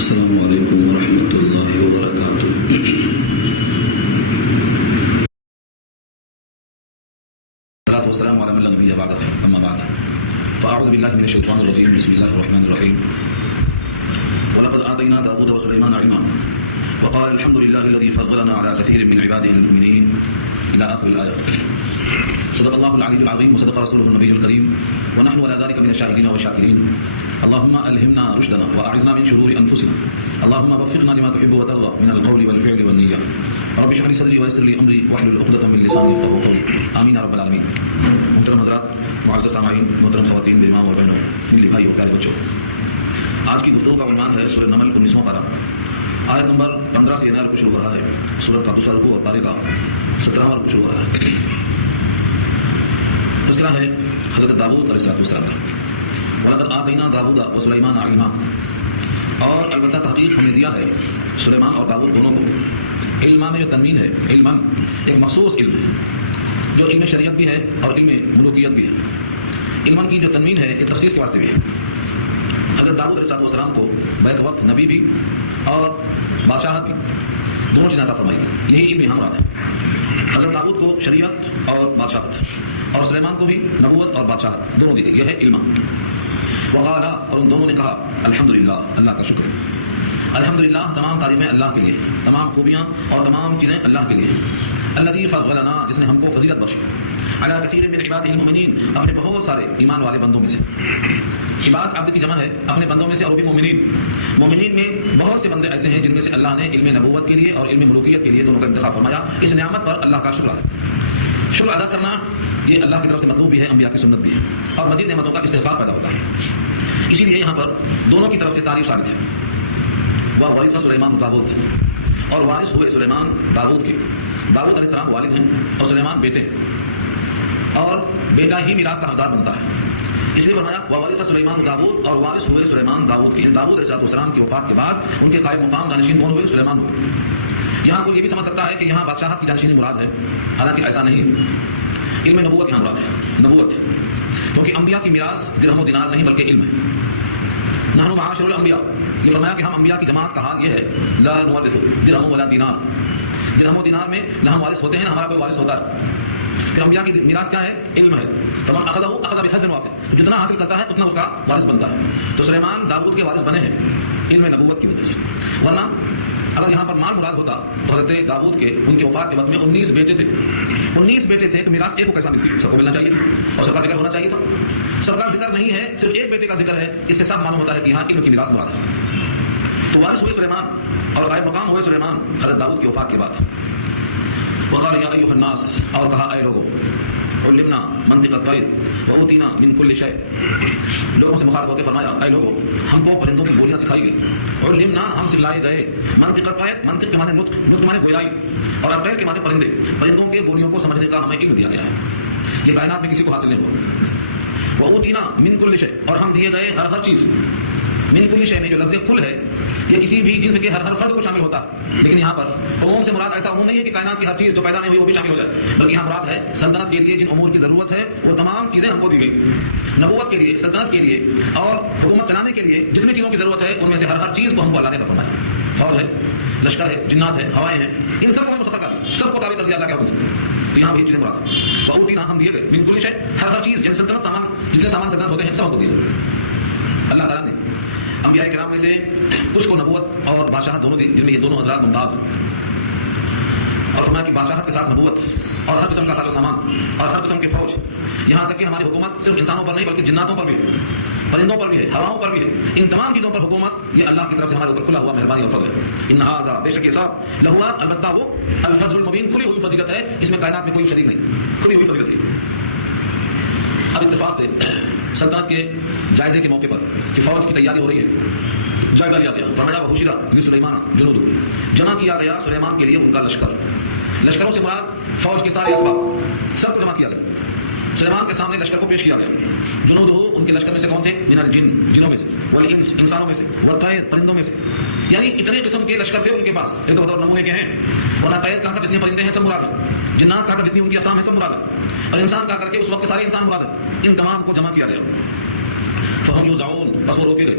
السلام عليكم ورحمة الله وبركاته. الصلاة والسلام على من لا نبي بعده أما بعد فأعوذ بالله من الشيطان الرجيم بسم الله الرحمن الرحيم. ولقد آتينا داود وسليمان علما وقال الحمد لله الذي فضلنا على كثير من عباده المؤمنين إلى آخر الآية. صدق الله العلي العظيم وصدق رسوله النبي الكريم ونحن على ذلك من الشاهدين والشاكرين. اللهم ألهمنا رشدنا وأعذنا من شرور أنفسنا. اللهم وفقنا لما تحب وترضى من القول والفعل والنية. رب اشرح لي صدري ويسر لي أمري واحلل عقدة من لساني يفقهوا قولي. آمين يا رب العالمين. محترم حضرات، معزز سامعین، محترم خواتین، امام اور بہنوں، ملی بھائیوں، پیارے بچوں، آج کی گفتگو کا عنوان ہے سورہ نمل 19واں پارہ، آیت نمبر 15 سے نیا رکوع شروع ہو رہا ہے. سورت کا دوسرا رکوع اور پارے کا 17واں رکوع شروع ہو رہا ہے. تذکرہ ہے حضرت داؤد علیہ السلام کا. وَلَقَدْ آتَيْنَا دَاوُودَ وَسُلَيْمَانَ عِلْمًا، اور البتہ تحقیق ہم نے دیا ہے سلیمان اور داؤد دونوں کو. علما میں جو تنوین ہے، علما ایک مخصوص علم ہے جو علم شریعت بھی ہے اور علم ملوکیت بھی ہے. علم کی جو تنوین ہے یہ تخصیص کے واسطے بھی ہے. حضرت داؤد علیہ السلام کو بیک وقت نبی بھی اور بادشاہت بھی دونوں چیزیں عطا فرمائی گئی. یہی علم یہاں مراد ہے. حضرت داؤد کو شریعت اور بادشاہت اور سلیمان کو بھی نبوت اور بادشاہت دونوں دی گئی. یہ ہے علم. وقالا، اور ان دونوں نے کہا الحمدللہ، اللہ کا شکر. الحمدللہ، تمام تعریفیں اللہ کے لیے، تمام خوبیاں اور تمام چیزیں اللہ کے لیے. الذی فضلنا، جس نے ہم کو فضیلت بخشی، علی کثیر من عبادہ المؤمنین، اپنے بہت سارے ایمان والے بندوں میں سے. عباد عبد کی جمع ہے، اپنے بندوں میں سے، اور بھی مومنین. مومنین میں بہت سے بندے ایسے ہیں جن میں سے اللہ نے علم نبوت کے لیے اور علم ملوکیت کے لیے دونوں کا انتخاب فرمایا. اس نعمت پر اللہ کا شکر ادا. شکر ادا کرنا یہ اللہ کی طرف سے مطلوب بھی ہے، انبیاء کی سنت بھی ہے، اور مزید نعمتوں کا استحقاق پیدا ہوتا ہے. اسی لیے یہاں پر دونوں کی طرف سے تعریف ثابت ہے. وَوَرِثَ سُلَيْمَانُ دَاوُودَ، اور وارث ہوئے سلیمان داؤد کے. داؤد علیہ السلام والد ہیں اور سلیمان بیٹے، اور بیٹا ہی میراث کا حقدار بنتا ہے. اس لیے فرمایا وَوَرِثَ سُلَيْمَانُ دَاوُودَ، اور وارث ہوئے سلیمان داؤد کے. داؤد علیہ السلام کی وفات کے بعد ان کے قائم مقام جانشین کون ہوئے؟ سلیمان ہوئے. یہاں کو یہ بھی سمجھ سکتا ہے کہ یہاں بادشاہت کی جانشینی مراد ہے، حالانکہ ایسا نہیں. علم نبوت یہاں مراد ہے. نبوت کیونکہ انبیاء کی میراث درہم و دینار نہیں بلکہ علم ہے. نحن معاشر الانبیاء، یہ فرمایا کہ ہم انبیاء کی جماعت کا حال یہ ہے لا نورث درہم ولا دینار. درہم و دینار میں نہ ہم وارث ہوتے ہیں نہ ہمارا کوئی وارث ہوتا ہے. پھر انبیاء کی میراث کیا ہے؟ علم ہے. فمن اخذہ اخذ بحظ وافر، جتنا حاصل کرتا ہے اتنا اس کا وارث بنتا ہے. تو سلیمان داؤد کے وارث بنے ہیں علم نبوت کی وجہ سے. ورنہ اگر یہاں پر مال مراد ہوتا تو حضرت داؤد کے ان کی وفات کے وقت میں 19 بیٹے تھے. 19 بیٹے تھے تو میراث ایک کو کیسا ملتی؟ سب کو ملنا چاہیے تھا اور سب کا ذکر ہونا چاہیے تھا. سب کا ذکر نہیں ہے، صرف ایک بیٹے کا ذکر ہے. اس سے سب معلوم ہوتا ہے کہ یہاں علم کی میراث مراد ہے. تو وارث ہوئے سلیمان اور قائم مقام ہوئے سلیمان حضرت داؤد کی وفات کے بعد. وقال یا ایھا الناس، اور کہا اے لوگوں، علمنا منطق الطیر واوتینا من کل شیء. لوگوں سے مخاطب ہو کے فرمایا اے لوگوں، ہم کو پرندوں کی بولیاں سکھائی گئی. علمنا، ہم سکھلائے گئے. منطق الطیر، منطق کے معنی نطق، نطق کے معنی گویائی، اور الطیر کے معنی پرندے. پرندوں کے بولیوں کو سمجھنے کا ہمیں علم دیا گیا ہے. یہ کائنات میں کسی کو حاصل نہیں ہوا. واوتینا من کل شیء، اور ہم دیے گئے ہر چیز. من کل شیء میں جو لفظ کل ہے یہ کسی بھی جنس کے ہر فرد کو شامل ہوتا ہے. لیکن یہاں پر عموم سے مراد ایسا عموم نہیں ہے کہ کائنات کی ہر چیز جو پیدا نہیں ہوئی وہ بھی شامل ہو جائے، بلکہ یہاں مراد ہے سلطنت کے لیے جن امور کی ضرورت ہے وہ تمام چیزیں ہم کو دی گئی. نبوت کے لیے، سلطنت کے لیے اور حکومت چلانے کے لیے جتنی چیزوں کی ضرورت ہے ان میں سے ہر چیز کو ہم کو اللہ نے عطا فرمایا. فوج ہے، لشکر ہے، جنات ہے، ہوائیں ہیں، ان سب کو مسخر کر دیا، سب کو تابع کر دیا اللہ کے حکم سے. تو یہاں بھی چیزیں مراد ہیں. واوتینا، ہم دیے گئے. من کل شیء، ہر چیز، یعنی سلطنت، سامان، جتنے سامان سلطنت ہوتے ہیں سب کو دیے گئے. اللہ تعالیٰ نے انبیاء کرام میں سے کچھ کو نبوت اور بادشاہت دونوں دی، جن میں یہ دونوں حضرات ممتاز ہیں. اور فرمایا کہ بادشاہت کے ساتھ نبوت اور ہر قسم کا ساز و سامان اور ہر قسم کے فوج، یہاں تک کہ ہماری حکومت صرف انسانوں پر نہیں بلکہ جناتوں پر بھی ہے، پرندوں پر بھی ہے، ہواؤں پر بھی ہے. ان تمام چیزوں پر حکومت یہ اللہ کی طرف سے ہمارے اوپر کھلا ہوا مہربانی اور فضل ہے. ان ھذا، بے شک یہ سب، لہوا، البتہ وہ الفضل المبین، کھلی ہوئی فضیلت ہے. اس میں کائنات میں کوئی شریک نہیں، کھلی ہوئی فضیلت ہے. اب اتفاق سے سلطنت کے جائزے کے موقع پر کہ فوج کی تیاری ہو رہی ہے، جائزہ لیا گیا. فرمایا وحشر لسلیمان جنودہ، جمع کیا گیا سلیمان کے لیے ان کا لشکر. لشکروں سے مراد فوج کے سارے اسباب، سب کو جمع کیا گیا. سلیمان کے سامنے لشکر کو پیش کیا گیا. جنودہ، ان کے لشکر میں سے کون تھے؟ من الجن، جنوں میں سے، والانس، انسانوں میں سے، والطیر، پرندوں میں سے. یعنی اتنے قسم کے لشکر تھے ان کے پاس. ایک تو بطور نمونے کے ہیں، ورنہ طیر کہا کر جتنے پرندے ہیں سب مراد ہیں، جنات کہا کر جتنی ان کی اقسام ہیں سب مراد ہیں، اور انسان کہا کر کے اس وقت کے سارے انسان مراد ہیں. ان تمام کو جمع کیا گیا. فہم یوزعون، بس وہ روکے گئے.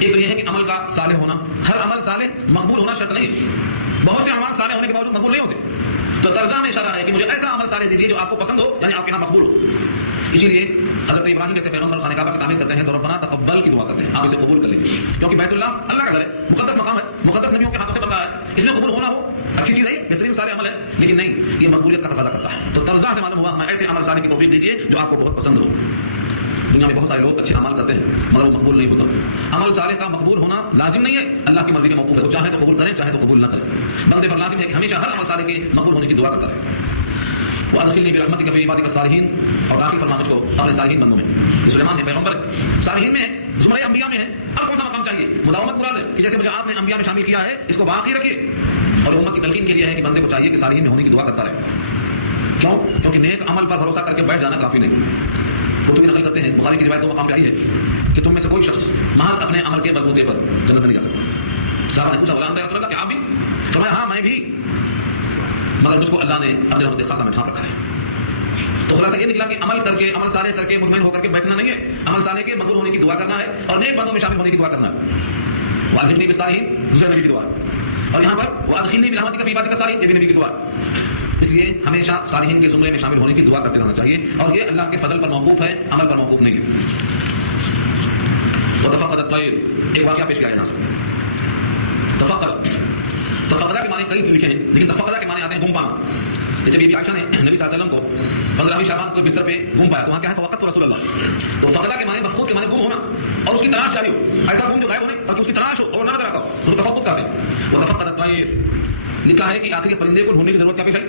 ایک تو یہ ہے کہ عمل کا صالح ہونا، ہر عمل صالح مقبول ہونا شرط نہیں، بہت سے اعمال صالح ہونے کے باوجود مقبول نہیں ہوتے، تو ترجمہ میں اشارہ ہے کہ مجھے ایسا عمل صالح دیجیے جو آپ کو پسند ہو، یعنی آپ کے یہاں مقبول ہو۔ اسی لیے حضرت ابراہیم جیسے پیغمبر خانہ کعبہ کی تعمیر کرتے ہیں تو ربنا تقبل کی دعا کرتے ہیں، آپ اسے قبول کر لیجیے، کیونکہ بیت اللہ اللہ کا گھر ہے، مقدس مقام ہے، مقدس نبیوں کے ہاتھوں سے بن رہا ہے، اس میں قبول ہونا ہو اچھی چیز ہے، بہترین سارے عمل ہے، لیکن نہیں، یہ مقبولیت کا تقاضا کرتا ہے۔ تو ترجمہ سے معلوم ہوا ہمیں ایسے عمل صالح کی توفیق دیجیے جو آپ کو بہت پسند ہو۔ دنیا میں بہت سارے لوگ اچھے اعمال کرتے ہیں مگر وہ مقبول نہیں ہوتا۔ عمل صالح کا مقبول ہونا لازم نہیں ہے، اللہ کی مرضی کے موقوف ہے، وہ چاہے تو قبول کریں چاہے تو قبول نہ کریں۔ بندے پر لازم ہے کہ ہمیشہ ہر عمل صالح کے مقبول ہونے کی دعا کرتا رہے۔ وَأَدْخِلْنِي بِرَحْمَتِكَ فِي عِبَادِكَ الصَّالِحِينَ، اور داخل فرما مجھ کو اپنے صالحین بندوں میں۔ سلیمان ہے پیغمبر ہے، صالحین میں ہے، زمرہ انبیاء میں ہے، اب کون سا مقام چاہیے؟ مداومت مراد ہے کہ جیسے مجھے آپ نے انبیاء میں شامل کیا ہے اس کو باقی رکھیے، اور امت کی تلقین کے لیے ہے کہ بندے کو چاہیے کہ صالحین میں ہونے کی دعا کرتا رہے۔ کیوں؟ کیونکہ نیک عمل پر بھروسہ کر کے بیٹھ جانا کافی نہیں۔ قرطبی نقل کرتے ہیں، بخاری کی روایت دو مقام پہ آئی ہے کہ تم میں سے کوئی شخص محض اپنے عمل کے بلبوتے پر جنت میں نہیں جا سکتا۔ صحابہ نے پوچھا بلا انت یا رسول اللہ، کہ آپ بھی؟ فرمایا ہاں میں بھی، مگر مجھ کو اللہ نے اپنے رحمت خاصہ میں ڈھانپ رکھا ہے۔ تو خلاصہ یہ نکلا کہ عمل کر کے، عمل صالح کر کے مطمئن ہو کر کے بیٹھنا نہیں ہے، عمل صالح کے مقبول ہونے کی دعا کرنا ہے اور نیک بندوں میں شامل ہونے کی دعا کرنا ہے۔ وَأَلْحِقْنِي بِالصَّالِحِينَ، دوسرے نبی کی دعا، اور یہاں پر وَأَدْخِلْنِی بِرَحْمَتِکَ فِی عِبَادِکَ الصَّالِحِینَ، یہ بھی نبی کی دعا۔ اس لیے ہمیشہ صالحین کے زمرے میں شامل ہونے کی دعا کرتے رہنا چاہیے، اور یہ اللہ کے فضل پر موقوف ہے، عمل پر موقوف نہیں ہے۔ وَتَفَقَّدَ الطَّيْرُ، ایک واقعہ پیش کیا ہے یہاں سے۔ تفقدہ کے معنی کئی لکھے ہیں، لیکن تفقدہ کے معنی آتے ہیں گم پانا۔ جیسے بی بی عائشہ نے نبی صلی اللہ علیہ وسلم کو 15ویں شعبان کو بستر پہ گم پایا، تو وہاں کیا ہے فوقت رسول اللہ۔ تو فقدہ کے معنی مفقود کے معنی گم ہونا اور اس کی تلاش جاری ہو، ایسا گم جو غائب ہونے بلکہ اس کی تلاش ہو اور نہ نظر آتا ہو، اس کو تفقد کہتے ہیں۔ وہ تفقد الطیر، لکھا ہے کہ آخر یہ پرندے کو ڈھونڈنے کی ضرورت کیا پیش آئی؟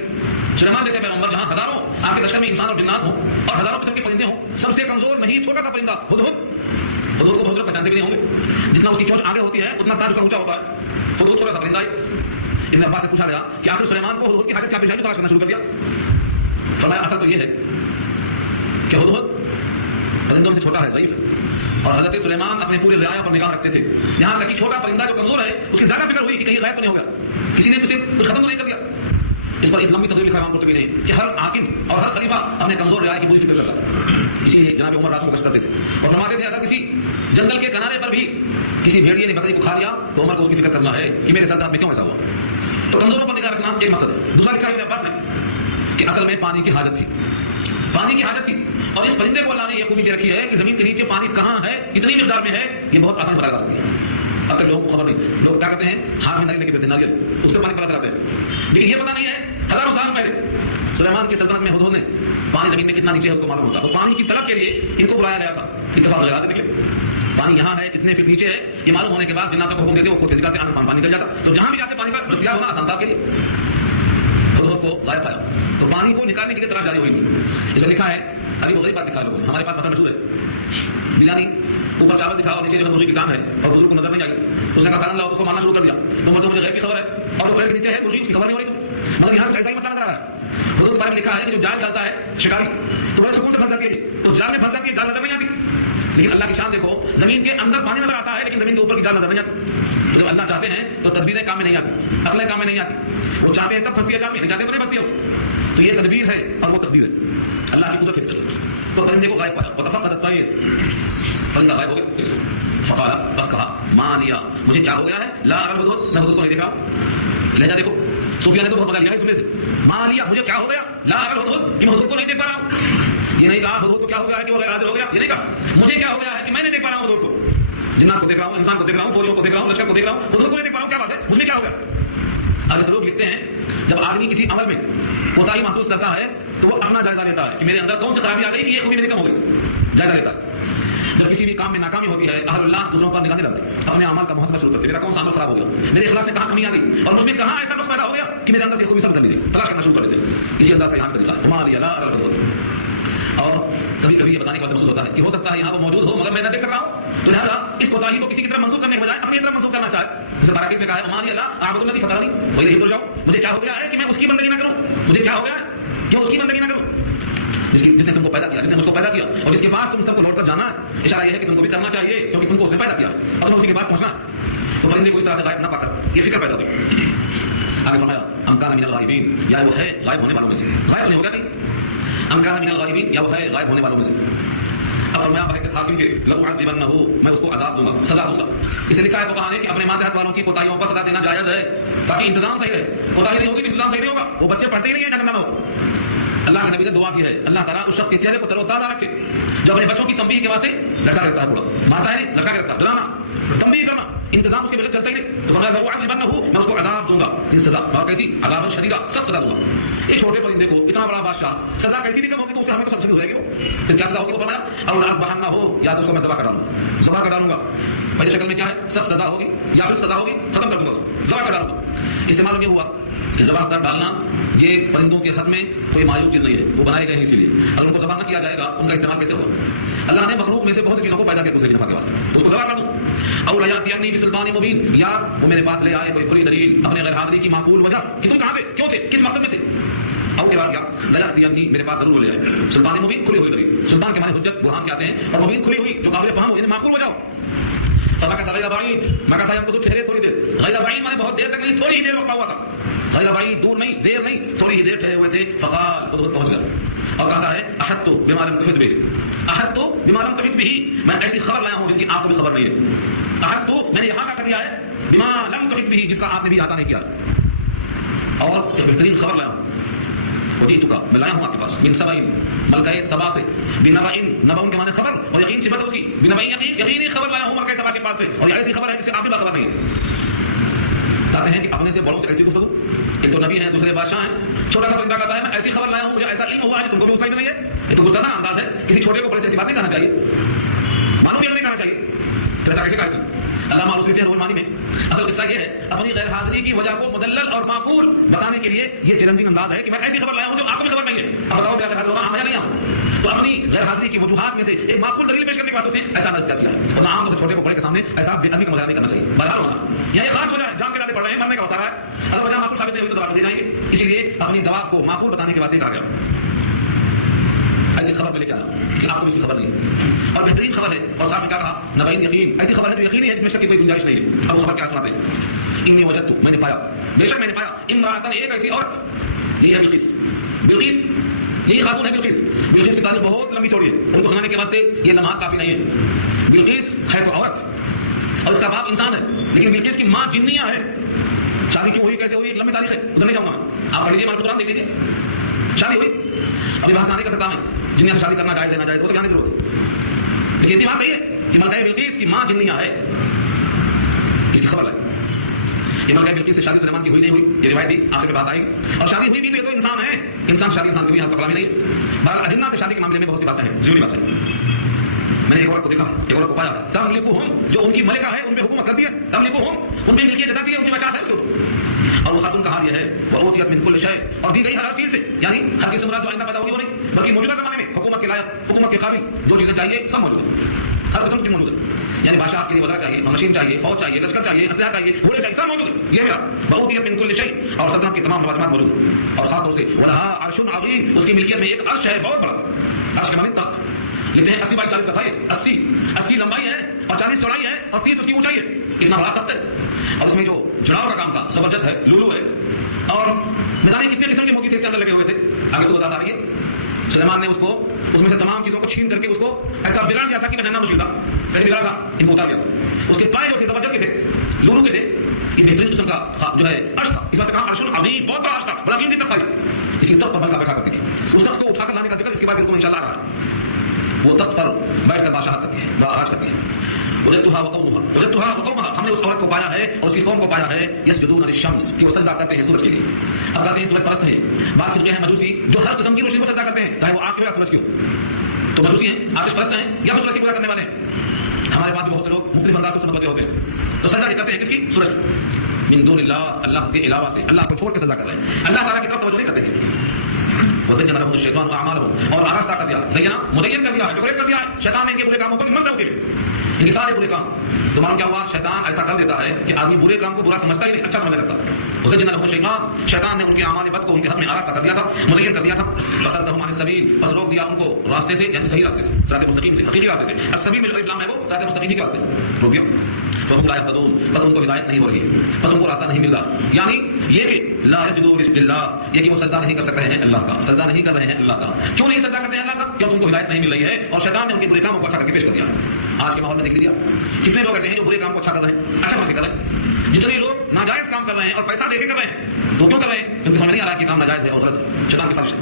سلیمان جیسے پیغمبر جہاں ہزاروں آپ کے لشکر میں انسان اور جنات ہوں اور ہزاروں قسم کے پرندے ہوں، سب سے کمزور نہیں چھوٹا سا پرندہ ہدہد کو بہت لوگ پہچانتے بھی نہیں ہوں گے، جتنا اس کی چونچ آگے ہوتی ہے اتنا تاج اس کا اونچا ہوتا ہے۔ ہدہد چھوٹا سا پرندہ ہے۔ ابن عباس سے پوچھا گیا کہ آخر سلیمان کو ہدہد کی حاجت کیا پیش آئی، تلاش کرنا شروع کر دیا۔ فرمایا اصل تو یہ ہے کہ ہدہد پرندوں میں سے چھوٹا ہے، ضعیف ہے، اور حضرت سلیمان اپنے پورے رعایا پر نگاہ رکھتے تھے، یہاں تک کہ چھوٹا پرندہ جو کمزور ہے اس کی زیادہ فکر ہوئی کہ کہیں غائب تو نہیں ہوگا، کسی نے اسے کچھ ختم تو نہیں کر دیا۔ اس پر ایک لمبی تقریر لکھا امام قرطبی نے کہ ہر حاکم اور ہر خلیفہ اپنے کمزور رعایا کی پوری فکر کرتا ہے۔ اسی لیے جناب عمر رات کو گشت کرتے تھے اور فرماتے تھے اگر کسی جنگل کے کنارے پر بھی کسی بھیڑیے نے بکری کو کھا لیا تو عمر کو اس کی فکر کرنا ہے کہ میرے ساتھ میں کیوں ایسا ہوا۔ تو کمزوروں پر نگاہ رکھنا ایک مقصد ہے۔ دوسرا لکھا ابن عباس نے کہ اصل میں پانی کی حاجت تھی، پانی کی حاجت تھی، اور اس پرندے کو اللہ نے یہ خوبی دے رکھی ہے کہ زمین کے نیچے پانی کہاں ہے، کتنی مقدار میں ہے، یہ بہت آسان سے بتایا جا سکتی ہے۔ اب تک لوگوں کو خبر نہیں، لوگ کیا کرتے ہیں ہاتھ میں ناریل لے کے پھرتے ہیں، ناریل اس سے پانی پتا چلاتے ہیں، لیکن یہ پتا نہیں ہے ہزاروں سال پہلے سلیمان کی سلطنت میں ہدہد نے پانی زمین میں کتنا نیچے ہے اس کو معلوم ہوتا، تو پانی کی طلب کے لیے ان کو بلایا گیا تھا، اتفاق سے سے نکلے پانی یہاں ہے کتنے فٹ نیچے ہے، یہ معلوم ہونے کے بعد جنات کو حکم دیتے وہ کھود کے نکالتے آگے پانی نکل جاتا، تو جہاں بھی جاتے پانی کا دستیاب ہونا آسان تھا کے لیے۔ ہدہد کو غائب پایا تو پانی کو نکالنے کی طرف جاری ہوئی نہیں۔ اس میں لکھا ہے ابھی بغیر بات لکھا ہے، ہمارے پاس مسئلہ مشہور ہے، بریانی اوپر چاول دکھا اور نیچے جو ہے مرغی کی دام ہے اور بزرگ کو نظر نہیں آئی، اس نے کہا سالن لاؤ، اس کو مارنا شروع کر دیا، تو مجھے غیب کی خبر ہے اور پیڑ کے نیچے ہے مرغی، اس کی خبر نہیں ہو رہی، مگر یہاں ایسا ہی مسئلہ نظر آ رہا ہے۔ حدود کے بارے میں لکھا ہے کہ جو جال ڈالتا ہے شکاری تو بڑے سکون سے پھنس جاتی ہے، تو جال میں پھنس جاتی ہے، جال نظر نہیں آتی، لیکن اللہ کی شان دیکھو، زمین کے اندر پانی نظر آتا ہے لیکن زمین کے اوپر کی جال نظر نہیں آتی۔ جب اللہ چاہتے ہیں تو تدبیریں کام میں نہیں آتی، عقلیں کام میں نہیں آتی، وہ چاہتے ہیں تب پھنستی ہے جال میں، نہیں چاہتے تو نہیں پھنستی ہو، تو یہ تدبیر ہے اور وہ تقدیر ہے، اللہ کی قدرت سے۔ تو پرندے کو غائب پایا، وتفقد الطیر، پرندہ غائب ہو گیا، فقال بس کہا ما لیا، مجھے کیا ہو گیا ہے، لا ارى الهدهد، میں ہدہد کو نہیں دیکھ رہا ہوں۔ لہجہ دیکھو صوفیہ نے تو بہت مزہ لیا ہے اس جملے سے، ما لیا مجھے کیا ہو گیا، لا ارى الهدهد، کہ میں ہدہد کو نہیں دیکھ پا رہا ہوں۔ یہ نہیں کہا ہدہد کو کیا ہو گیا ہے کہ وہ غیر حاضر ہو گیا، یہ نہیں کہا مجھے کیا ہو گیا ہے کہ میں نہیں دیکھ پا رہا ہوں ہدہد کو، جنات کو دیکھ رہا ہوں، انسان کو دیکھ رہا ہوں، فوجیوں کو دیکھ رہا ہوں، لشکر کو دیکھ رہا ہوں، ہدہد کو نہیں دیکھ پا رہا ہوں، کیا بات ہے، مجھ میں کیا ہو گیا۔ آگے سے لوگ لکھتے ہیں جب آدمی کسی عمل میں کوتاہی محسوس کرتا ہے تو وہ اپنا جائزہ لیتا ہے کہ میرے اندر کون سی خرابی آ گئی کہ یہ خوبی میری کم ہو گئی، جائزہ لیتا ہے۔ جب کسی بھی کام میں ناکامی ہوتی ہے اہل اللہ دوسروں پر نگاہ ڈالتے، اپنے اعمال کا محاسبہ شروع کرتے، میرا کون سا عمل خراب ہو گیا، میرے اخلاص میں کہاں کمی آ گئی اور مجھ میں کہاں ایسا نقص پیدا ہو گیا کہ میرے اندر سے خوبی سب کر دی، تلاش کرنا شروع کر دیتے۔ اسی انداز کا یہاں پہ طریقہ ہمارا لا ارى الهدهد، اور کبھی کبھی یہ بتانے کا محسوس ہوتا ہے کہ ہو سکتا ہے یہاں وہ موجود ہو مگر میں نہ دیکھ سک رہا ہوں، تو لہٰذا اس کوتاہی کو کسی کی طرف منسوخ کرنے کے بجائے اپنی طرف منسوخ کرنا چاہے، جیسے باراکیس میں کہا ہے ہمارا اللہ اعبد الذی فطرنی والیہ ترجعون، مجھے کیا ہو گیا ہے کہ میں اس کی بندگی نہ کروں، مجھے کیا ہو گیا ہے کہ اس کی بندگی نہ کروں، جس نے تم کو پیدا کیا، جس نے مجھ کو پیدا کیا اور جس کے پاس تم سب کو لوٹ کر جانا ہے، اشارہ یہ ہے کہ تم کو بھی کرنا چاہیے کیونکہ تم کو اس نے پیدا کیا اور تم اسی کے پاس پہنچنا ہے۔ تو پرندے کو اس طرح سے غائب نہ پا کر یہ فکر پیدا ہوئی۔ آگے فرمایا ام کان من الغائبین، یا وہ ہے غائب ہونے والوں میں سے، غائب نہیں ہوگا نہیں، ام کان من الغائبین، یا وہ ہے غائب ہونے والوں میں سے۔ اب فرمایا بحیثیت حاکم کے لأعذبنہ، میں اس کو عذاب دوں گا، سزا دوں گا. اسے لکھا ہے فقہاء نے کہ اپنے ماتحت والوں کی کوتاہیوں پر سزا دینا جائز ہے تاکہ انتظام صحیح رہے. کوتاہی نہیں ہوگی تو انتظام صحیح نہیں ہوگا. وہ بچے پڑھتے ہی نہیں ہیں جہنم میں ہو. اللہ کے نبی نے دعا کی ہے اللہ تعالیٰ اس شخص کے چہرے کو تر و تازہ رکھے جو اپنے بچوں کی تنبیہ کے واسطے لڑکا کرتا ہے. بولا مارتا ہے لڑکا کرتا ہے، ڈرانا تنبیہ کرنا، انتظام اس کے بغیر چلتا ہی نہیں. تو فرمایا لأعذبنہ، میں اس کو عذاب دوں گا. یہ سزا اور کیسی؟ عذابا شدیدا، سخت سزا دوں گا. یہ چھوٹے پرندے کو اتنا بڑا بادشاہ، سزا کیسی بھی کم ہوگی تو اسے ہمیں تو سب شدید ہو جائے گی. پھر کیا سزا ہوگی؟ وہ فرمایا او لأذبحنہ ہو، یا تو اس کو میں ذبح کر ڈالوں، ذبح کر ڈالوں گا. پہلی شکل میں کیا ہے؟ سخت سزا ہوگی، یا پھر سزا ہوگی ختم کر دوں گا، اس کو ذبح کر ڈالوں گا. اس سے معلوم یہ ہوا کہ ذبح کر ڈالنا یہ پرندوں کے حد میں کوئی معیوب چیز نہیں ہے، وہ بنائے گئے ہیں اسی لیے. اگر ان کو ذبح نہ کیا جائے گا ان کا استعمال کیسے ہوگا؟ اللہ نے مخلوق میں سے بہت سی چیزوں کو پیدا کیا دوسرے نفع کے واسطے، اس کو ذبح کر دوں. او لیاتینی بسلطان مبین، یا وہ میرے پاس لے آئے کوئی کھلی دلیل، اپنے غیر حاضری کی معقول وجہ کہ تم کہاں تھے، کیوں تھے، کس مقصد میں تھے. او کے بعد کیا؟ لیاتینی، میرے پاس ضرور لے آئے سلطان مبین، کھلی ہوئی دلیل. سلطان کے معنی حجت، برہان کے آتے ہیں، اور مبین کھلی ہوئی جو قابل فہم ہو، یعنی معقول وجہ ہو. فمکث غیر بعید، مکث ہم کو ٹھہرے تھوڑی دیر. غیر بعید معنی بہت دیر تک نہیں، تھوڑی ہی دیر وقت ہوا تھا. غیر بعید دور نہیں، دیر نہیں، تھوڑی ہی دیر ٹھہرے ہوئے تھے. فقال، خود پہنچ گیا اور کہتا ہے احطت بما لم تحط به، احطت بما لم تحط به، میں ایسی خبر لایا ہوں جس کی آپ کو بھی خبر نہیں ہے. احطت، میں نے یہاں کا کیا ہے، بما لم تحط به، جس کا آپ نے بھی احاطہ نہیں کیا. اور ایک بہترین خبر لایا ہوں، وجئتک، میں لایا ہوں آپ کے پاس، من سبع، ملکہ سبا سے، بنبأ، نبأ کے معنی خبر اور یقین صفت ہے اس کی، بنبأ یقین، یقینی خبر لایا ہوں ملکہ سبا کے پاس سے، اور یہ ایسی خبر ہے جس سے آپ بھی خبر نہیں ہے. کہتے ہیں کہ اپنے سے بڑوں سے ایسی گفتگو، ایک تو نبی ہیں دوسرے بادشاہ ہیں. چھوٹا سا پرندہ کہتا ہے میں ایسی خبر لایا ہوں، مجھے ایسا علم ہوا ہے تم کو بھی اتنا ہی نہیں ہے. یہ تو گستاخانہ انداز ہے. کسی چھوٹے کو بڑے سے ایسی بات نہیں کہنا چاہیے، معلوم یہ نہیں کہنا چاہیے. ایسا کیسے کہا اس نے؟ اللہ معروف لیتے ہیں روح مانی میں. اصل قصہ یہ ہے اپنی غیر حاضری کی وجہ کو مدلل اور معقول بتانے کے لیے یہ چیلنجنگ انداز ہے کہ میں ایسی خبر لایا ہوں جو آپ کو بھی خبر نہیں ہے. اب بتاؤ کیا غیر حاضر ہونا ہم یا نہیں ہوں؟ تو اپنی غیر حاضری کی وجوہات میں سے ایک معقول دلیل پیش کرنے کے بعد اسے ایسا نہ کیا. اور نہ عام طور سے چھوٹے کو بڑے کے سامنے ایسا بے ادبی کا مظاہرہ نہیں کرنا چاہیے. بہرحال ہونا یہاں یہ خاص وجہ ہے، جان کے لانے پڑ رہے ہیں، مرنے کا بتا رہا ہے. اگر وجہ معقول ثابت نہیں ہوئی تو ذبح دے جائیں گے. اسی لیے اپنی دوا کو معقول بتانے کے واسطے کہا گیا ایسی خبر میں لے کے آیا کہ آپ کو اس کی خبر نہیں ہے. اور بہترین خبر ہے، اور صاحب نے کیا کہا، نبعین یقین، ایسی خبر ہے جو یقینی ہے جس میں شک کی کوئی گنجائش نہیں ہے. اب خبر کیا سناتے ہیں، انی وجدت، میں نے پایا، بے شک میں نے پایا، امرأۃ، ایک ایسی عورت، یہ ہے بلقیس. بلقیس یہی خاتون ہے بلقیس. بلقیس کی تاریخ بہت لمبی چوڑی ہے، ان کو سنانے کے واسطے یہ لمحات کافی نہیں ہے. بلقیس ہے تو عورت اور اس کا باپ انسان ہے، لیکن بلقیس کی ماں جنیاں ہے. شادی کیوں ہوئی، کیسے ہوئی، ایک لمبی تاریخ ہے، ادھر نہیں جاؤں گا. آپ پڑھ لیجیے، قرآن دیکھ لیجیے. شادی ہوئی، ابھی وہاں سے آنے کا سکتا میں جنیا سے شادی کرنا جائز دینا جائز، وہ سب آنے کی ضرورت ہے. لیکن اتفاق صحیح ہے کہ ملکہ بلقیس کی ماں جنیاں ہے، اس کی خبر لائی. یہ ملکہ بلقیس سے شادی سلیمان کی ہوئی نہیں ہوئی، یہ روایت بھی آخر میں پاس آئی. اور شادی ہوئی بھی تو یہ تو انسان ہے، انسان شادی انسان کی ہوئی، یہاں تک کلامی نہیں ہے. بہرحال اجنہ سے شادی کے معاملے میں بہت سی باتیں ہیں، ضروری باتیں. میں نے ایک عورت کو دیکھا، ایک عورت کو پایا، تملکہم، جو ان کی ملکہ ہے، ان پہ حکومت کرتی ہے، تملکہم، ان پہ ملکیت جتاتی ہے، ان کی وجاہت ہے اس کے اوپر. اور وہ خاتون کا حال یہ ہے، وہ اوتیت من کل شیء، اور دی گئی ہر چیز سے، یعنی ہر چیز سے مراد جو آئندہ پیدا ہوگی وہ نہیں، بلکہ موجودہ زمانے میں حکومت کے لائق، حکومت کے قابل جو چیزیں چاہیے سب موجود ہیں، ہر قسم کی موجود ہے. یعنی بادشاہ کے لیے وزرا چاہیے، مشین چاہیے، فوج چاہیے، لشکر چاہیے، اسلحہ چاہیے، گھوڑے چاہیے، سب موجود ہے. یہ میرا اوتیت من کل شیء، اور سلطنت کی تمام لوازمات موجود ہیں. اور خاص طور سے ولہا عرش عظیم، اس کی ملکیت میں ایک عرش ہے بہت بڑا. عرش کے معنی تخت. لیتے ہیں 80 بائی 40 کا تھا، یہ 80 لمبائی ہے اور 40 چوڑائی ہے اور 30 اس کی اونچائی ہے. اتنا بڑا تخت ہے. اور اس میں جو جڑاؤ کا کام تھا زبرجد ہے، لولو ہے. اور نظارے کتنے قسم کے موتی تھے اس کے اندر لگے ہوئے تھے. آگے تو وضاحت آ رہی ہے. سلیمان نے اس میں سے تمام چیزوں کو چھین کر کے اس کو ایسا بگاڑ دیا تھا کہ پہننا مشکل تھا. کیسے بگاڑا تھا؟ ان کو اتار دیا تھا. اس کے پائے جو تھے زبرجد کے تھے، لولو کے تھے. یہ بہترین قسم کا جو ہے عرش تھا. اس بات کہا عرش عظیم، بہت بڑا عرش تھا، بڑا قیمتی تخت تھا. اس کی تخت پر بلکہ بیٹھا کرتی تھی. اس تخت کو اٹھا کر لانے کا ذکر اس کے بعد بالکل انشاءاللہ آ رہا ہے. وہ تخت پر بیٹھ کر بادشاہت کرتی ہے، راج کرتی ہے. وجدتها وقومها، ہم نے اس عورت کو پایا ہے اور اس کی قوم کو پایا ہے، یسجدون للشمس، کہ وہ سجدہ کرتے ہیں سورج کے لیے. اب کہتے ہیں سورج پرست ہیں. بعض فرقے ہیں مجوسی جو ہر قسم کی روشنی کو سجدہ کرتے ہیں، چاہے وہ آنکھ ہو یا سورج کی ہو. تو مجوسی ہیں، آتش پرست ہیں، یا پھر سورج کی پوجا کرنے والے ہیں. ہمارے پاس بھی بہت سے لوگ مختلف انداز سے متوجہ ہوتے ہیں. تو سجدہ کرتے ہیں کس کی؟ سورج کی. من دون اللہ، اللہ کے علاوہ سے، اللہ کو چھوڑ کے سجدہ کر رہے ہیں، اللہ تعالیٰ کی طرف توجہ نہیں کرتے ہیں. وزین لهم الشیطان اعمالهم، اور آراستہ کر دیا، زینا مزین کر دیا ہے، ڈیکوریٹ کر دیا ہے شیطان نے ان کے برے کاموں پر. مست ہے اسی میں ان کے سارے برے کام. تو معلوم کیا ہوا، شیطان ایسا کر دیتا ہے کہ آدمی برے کام کو برا سمجھتا ہی نہیں، اچھا سمجھنے لگتا ہے. وزین لهم الشیطان، شیطان نے ان کے اعمال بد کو ان کے حق میں آراستہ کر دیا تھا، مزین کر دیا تھا. فصدهم عن السبیل، بس روک دیا ان کو راستے سے، یعنی صحیح راستے سے، صراط مستقیم سے، حقیقی راستے سے. السبیل میں جو اسلام ہے وہ صراط مستقیم کے راستے روک دیا. فهم لا يهتدون، بس ان کو ہدایت نہیں ہو رہی، بس ان کو راستہ نہیں مل رہا. یعنی یہ کہ لا یسجدون للہ، یہ کہ وہ سجدہ نہیں کر سکتے ہیں اللہ کا، سجدہ نہیں کر رہے ہیں اللہ کا. کیوں نہیں سجدہ کرتے ہیں اللہ کا؟ کیونکہ ان کو ہدایت نہیں مل رہی ہے اور شیطان نے ان کے برے کاموں کو اچھا کر کے پیش کر دیا. آج کے ماحول میں دیکھ لیجیے کتنے لوگ ایسے ہیں جو برے کام کو اچھا کر رہے ہیں، اچھا سمجھ کر رہے ہیں. جتنے لوگ ناجائز کام کر رہے ہیں اور پیسہ دے کے کر رہے ہیں، تو کیوں کر رہے ہیں؟ کیونکہ سمجھ نہیں آ رہا ہے کہ کام ناجائز ہے اور غلط ہے، شیطان کی سازش ہے.